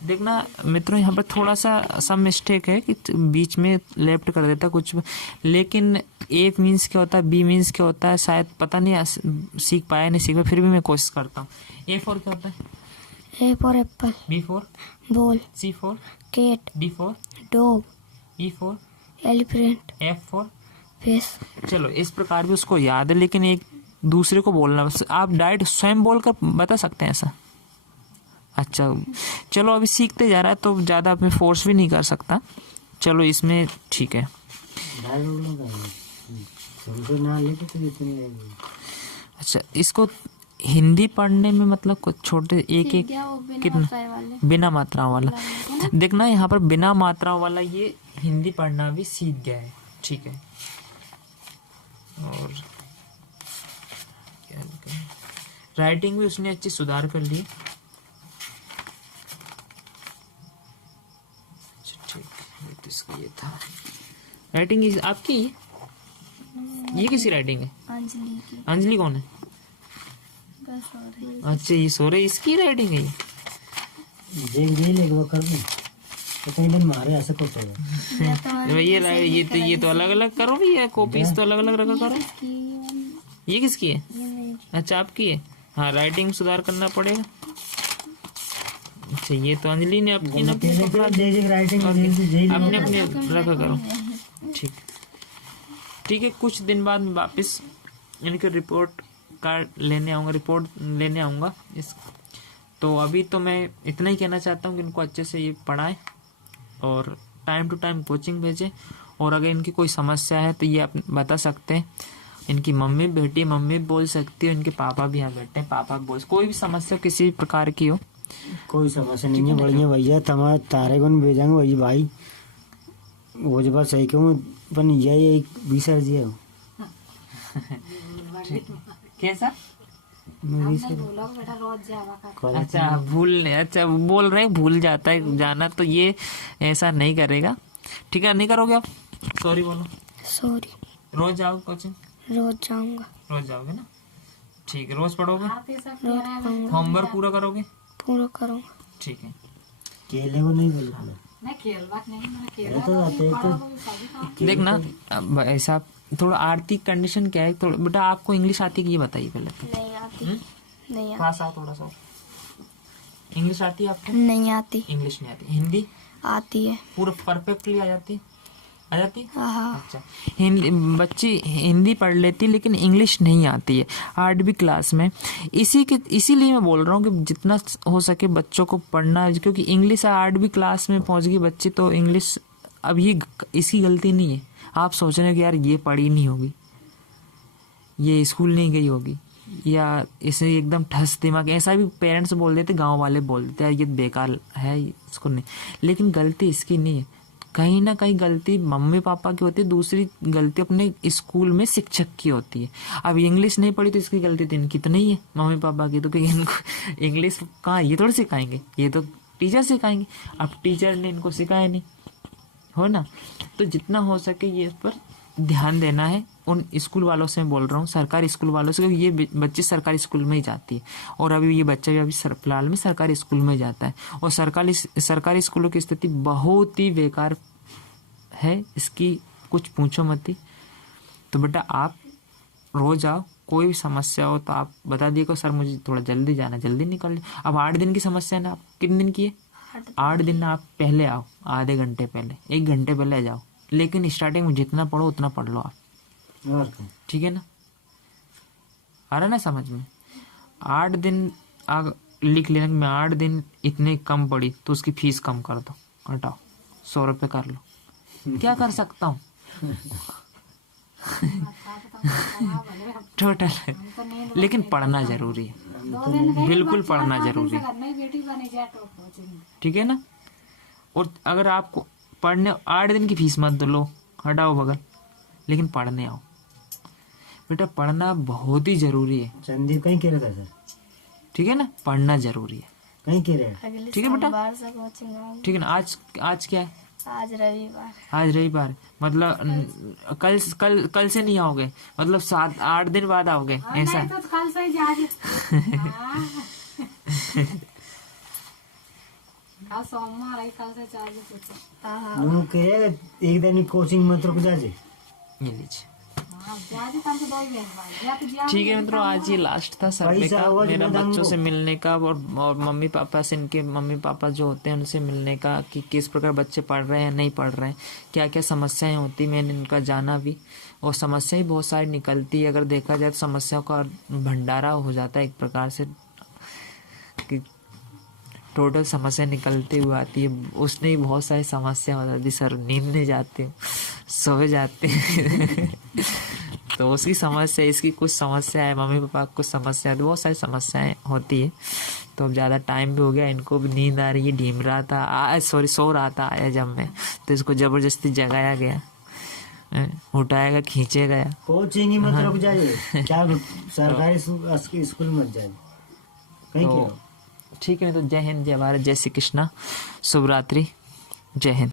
देखना मित्रों, यहाँ पर थोड़ा सा सब mistake है कि बीच में लेफ्ट कर देता कुछ, लेकिन A मीन्स क्या होता है, B मीन्स क्या होता है, शायद पता नहीं, सीख पाया नहीं सीख पाया, फिर भी मैं कोशिश करता हूँ। A फॉर क्या होता है? A for apple, B for ball, C for cat, D for dog, E for elephant, F for. Fish. चलो इस प्रकार भी उसको याद है, लेकिन एक दूसरे को बोलना, बस आप डायरेक्ट स्वयं बोलकर बता सकते हैं ऐसा। अच्छा चलो, अभी सीखते जा रहा है तो ज़्यादा अपने फोर्स भी नहीं कर सकता, चलो इसमें ठीक है। अच्छा, इसको हिंदी पढ़ने में मतलब कुछ छोटे एक एक कितना बिना मात्राओं वाला, देखना यहाँ पर बिना मात्राओं वाला, ये हिंदी पढ़ना भी सीख गया है, ठीक है। और राइटिंग भी उसने अच्छी सुधार कर ली। ठीक, तो इसका ये था राइटिंग आपकी, ये किसी राइटिंग है? अंजलि की। अंजलि कौन है? बस हो रही। अच्छा ये सो रहे, इसकी राइटिंग है ये? देख ये ले वो कर दूं तो दिन मारे ऐसे करते हैं भैया ये तो अलग अलग करो भैया, कॉपीज तो अलग अलग रखा करो। ये किसकी है? अच्छा आपकी है। हाँ, राइटिंग सुधार करना पड़ेगा। अच्छा ये तो अंजलि ने अपनी अपने अपने रखा करो, ठीक ठीक है। कुछ दिन बाद मैं वापस इनके रिपोर्ट कार्ड लेने आऊँगा, रिपोर्ट लेने आऊँगा इस। तो अभी तो मैं इतना ही कहना चाहता हूँ कि इनको अच्छे से ये पढ़ाएं और टाइम टू टाइम कोचिंग भेजें। और अगर इनकी कोई समस्या है तो ये आप बता सकते हैं। इनकी मम्मी बेटी, मम्मी बोल सकती है, इनके पापा भी यहाँ बैठे हैं, पापा बोल, कोई भी समस्या किसी प्रकार की हो, कोई समस्या नहीं है। बढ़िया भैया तुम्हारे तारे को भेजेंगे वही भाई, वो जो बात सही कहूँ अपन यही 20 अर्जी है कैसा बेटा रोज जावा अच्छा बोल रहे भूल जाता है जाना, तो ये ऐसा नहीं करेगा, ठीक है? नहीं करोगे आप? सॉरी बोलो। सॉरी। रोज जाओ कोचिंग? रोज जाऊंगा। रोज जाओगे ना, ठीक है। रोज पढ़ोगे? रोज होमवर्क पूरा करोगे? पूरा करूंगा, ठीक है। केले को नहीं बोलना, मैं खेलवा नहीं, मैं ये तो आते तो देखना भाई साहब, थोड़ा आर्थिक कंडीशन क्या है, थोड़ा बेटा आपको इंग्लिश आती है ये बताइए पहले तो। नहीं आती। नहीं आती। पास आओ थोड़ा सा। इंग्लिश आती है आपको? नहीं आती। इंग्लिश नहीं आती। हिंदी आती है। पूरा परफेक्टली आ जाती है? आ जाती है? हाँ। अच्छा, हिंदी बच्ची हिंदी पढ़ लेती लेकिन इंग्लिश नहीं आती है 8वीं क्लास में। इसीलिए मैं बोल रहा हूँ कि जितना हो सके बच्चों को पढ़ना, क्योंकि इंग्लिश 8वीं क्लास में पहुँच गई बच्ची तो इंग्लिश, अब ये इसकी गलती नहीं है। आप सोच रहे हो कि यार ये पढ़ी नहीं होगी, ये स्कूल नहीं गई होगी, या इसे एकदम ठस दिमाग, ऐसा भी पेरेंट्स बोल देते, गांव वाले बोल देते यार ये बेकार है, इसको नहीं। लेकिन गलती इसकी नहीं है, कहीं ना कहीं गलती मम्मी पापा की होती है, दूसरी गलती अपने स्कूल में शिक्षक की होती है। अब इंग्लिश नहीं पढ़ी तो इसकी गलती तो इनकी तो नहीं है, मम्मी पापा की, तो कहीं इनको इंग्लिश कहाँ ये थोड़ा सिखाएंगे, ये तो टीचर सिखाएंगे। अब टीचर ने इनको सिखाया नहीं, हो ना। तो जितना हो सके ये पर ध्यान देना है। उन स्कूल वालों से मैं बोल रहा हूँ, सरकारी स्कूल वालों से, क्योंकि ये बच्ची सरकारी स्कूल में ही जाती है, और अभी ये बच्चा भी अभी फिलहाल में सरकारी स्कूल में जाता है, और सरकारी स्कूलों की स्थिति बहुत ही बेकार है, इसकी कुछ पूछो मत ही। तो बेटा आप रोज आओ, कोई भी समस्या हो तो आप बता दिए को सर मुझे थोड़ा जल्दी जाना, जल्दी निकल ले। अब 8 दिन की समस्या है ना, आप कितने दिन की है? 8 दिन। आप पहले आओ, आधे घंटे पहले, 1 घंटे पहले आ जाओ, लेकिन स्टार्टिंग में जितना पढ़ो उतना पढ़ लो आप, ठीक है ना? आ रहा ना समझ में? 8 दिन लिख लेना कि मैं 8 दिन इतने कम पढ़ी तो उसकी फीस कम कर दो, हटाओ 100 रुपये कर लो, क्या कर सकता हूँ टोटल। लेकिन पढ़ना जरूरी है, बिल्कुल पढ़ना जरूरी है, ठीक है ना? और अगर आपको पढ़ने 8 दिन की फीस मत लो, हटाओ बगल, लेकिन पढ़ने आओ बेटा, पढ़ना बहुत ही जरूरी है। संदीप कहीं कह रहा था सर, ठीक है ना? पढ़ना जरूरी है, कहीं कह रहे हैं, अगले ठीक है बेटा? सोमवार से कोचिंग आऊंगी। ठीक है ना? आज क्या है? आज रविवार। आज रविवार, मतलब कल से नहीं आओगे, मतलब 7-8 दिन बाद आओगे, ऐसा? तो कल से ही जा सोमवार है, कल से चार्ज हाँ। एक दिन कोचिंग में तो रुक जाजे, ये लीजिए। ठीक है मित्रों, आज ये लास्ट था सर्वे का मेरा बच्चों से मिलने का, और मम्मी पापा से, इनके मम्मी पापा जो होते हैं उनसे मिलने का, कि किस प्रकार बच्चे पढ़ रहे हैं नहीं पढ़ रहे हैं, क्या क्या समस्याएं होती, मैंने इनका जाना भी, और समस्याएं बहुत सारी निकलती है। अगर देखा जाए तो समस्याओं का भंडारा हो जाता है एक प्रकार से, कि टोटल समस्या निकलती हुई आती है, उसने ही बहुत सारी समस्या हो जाती, सर नींद नहीं जाती हूँ, सोए जाते हैं तो उसकी समस्या, इसकी कुछ समस्या है, मम्मी पापा को कुछ समस्या है, बहुत सारी समस्याएं होती है। तो अब ज़्यादा टाइम भी हो गया, इनको भी नींद आ रही है, ढीम रहा था, सो रहा था आया जब मैं, तो इसको ज़बरदस्ती जगाया गया, उठाएगा खींचे गया। कोचिंग ही मत रुक जाइए, क्या सरकारी स्कूल मत जाइए कहीं तो ठीक है, तो जय हिंद, जय भारत, जय श्री कृष्णा, शुभ रात्रि, जय हिंद।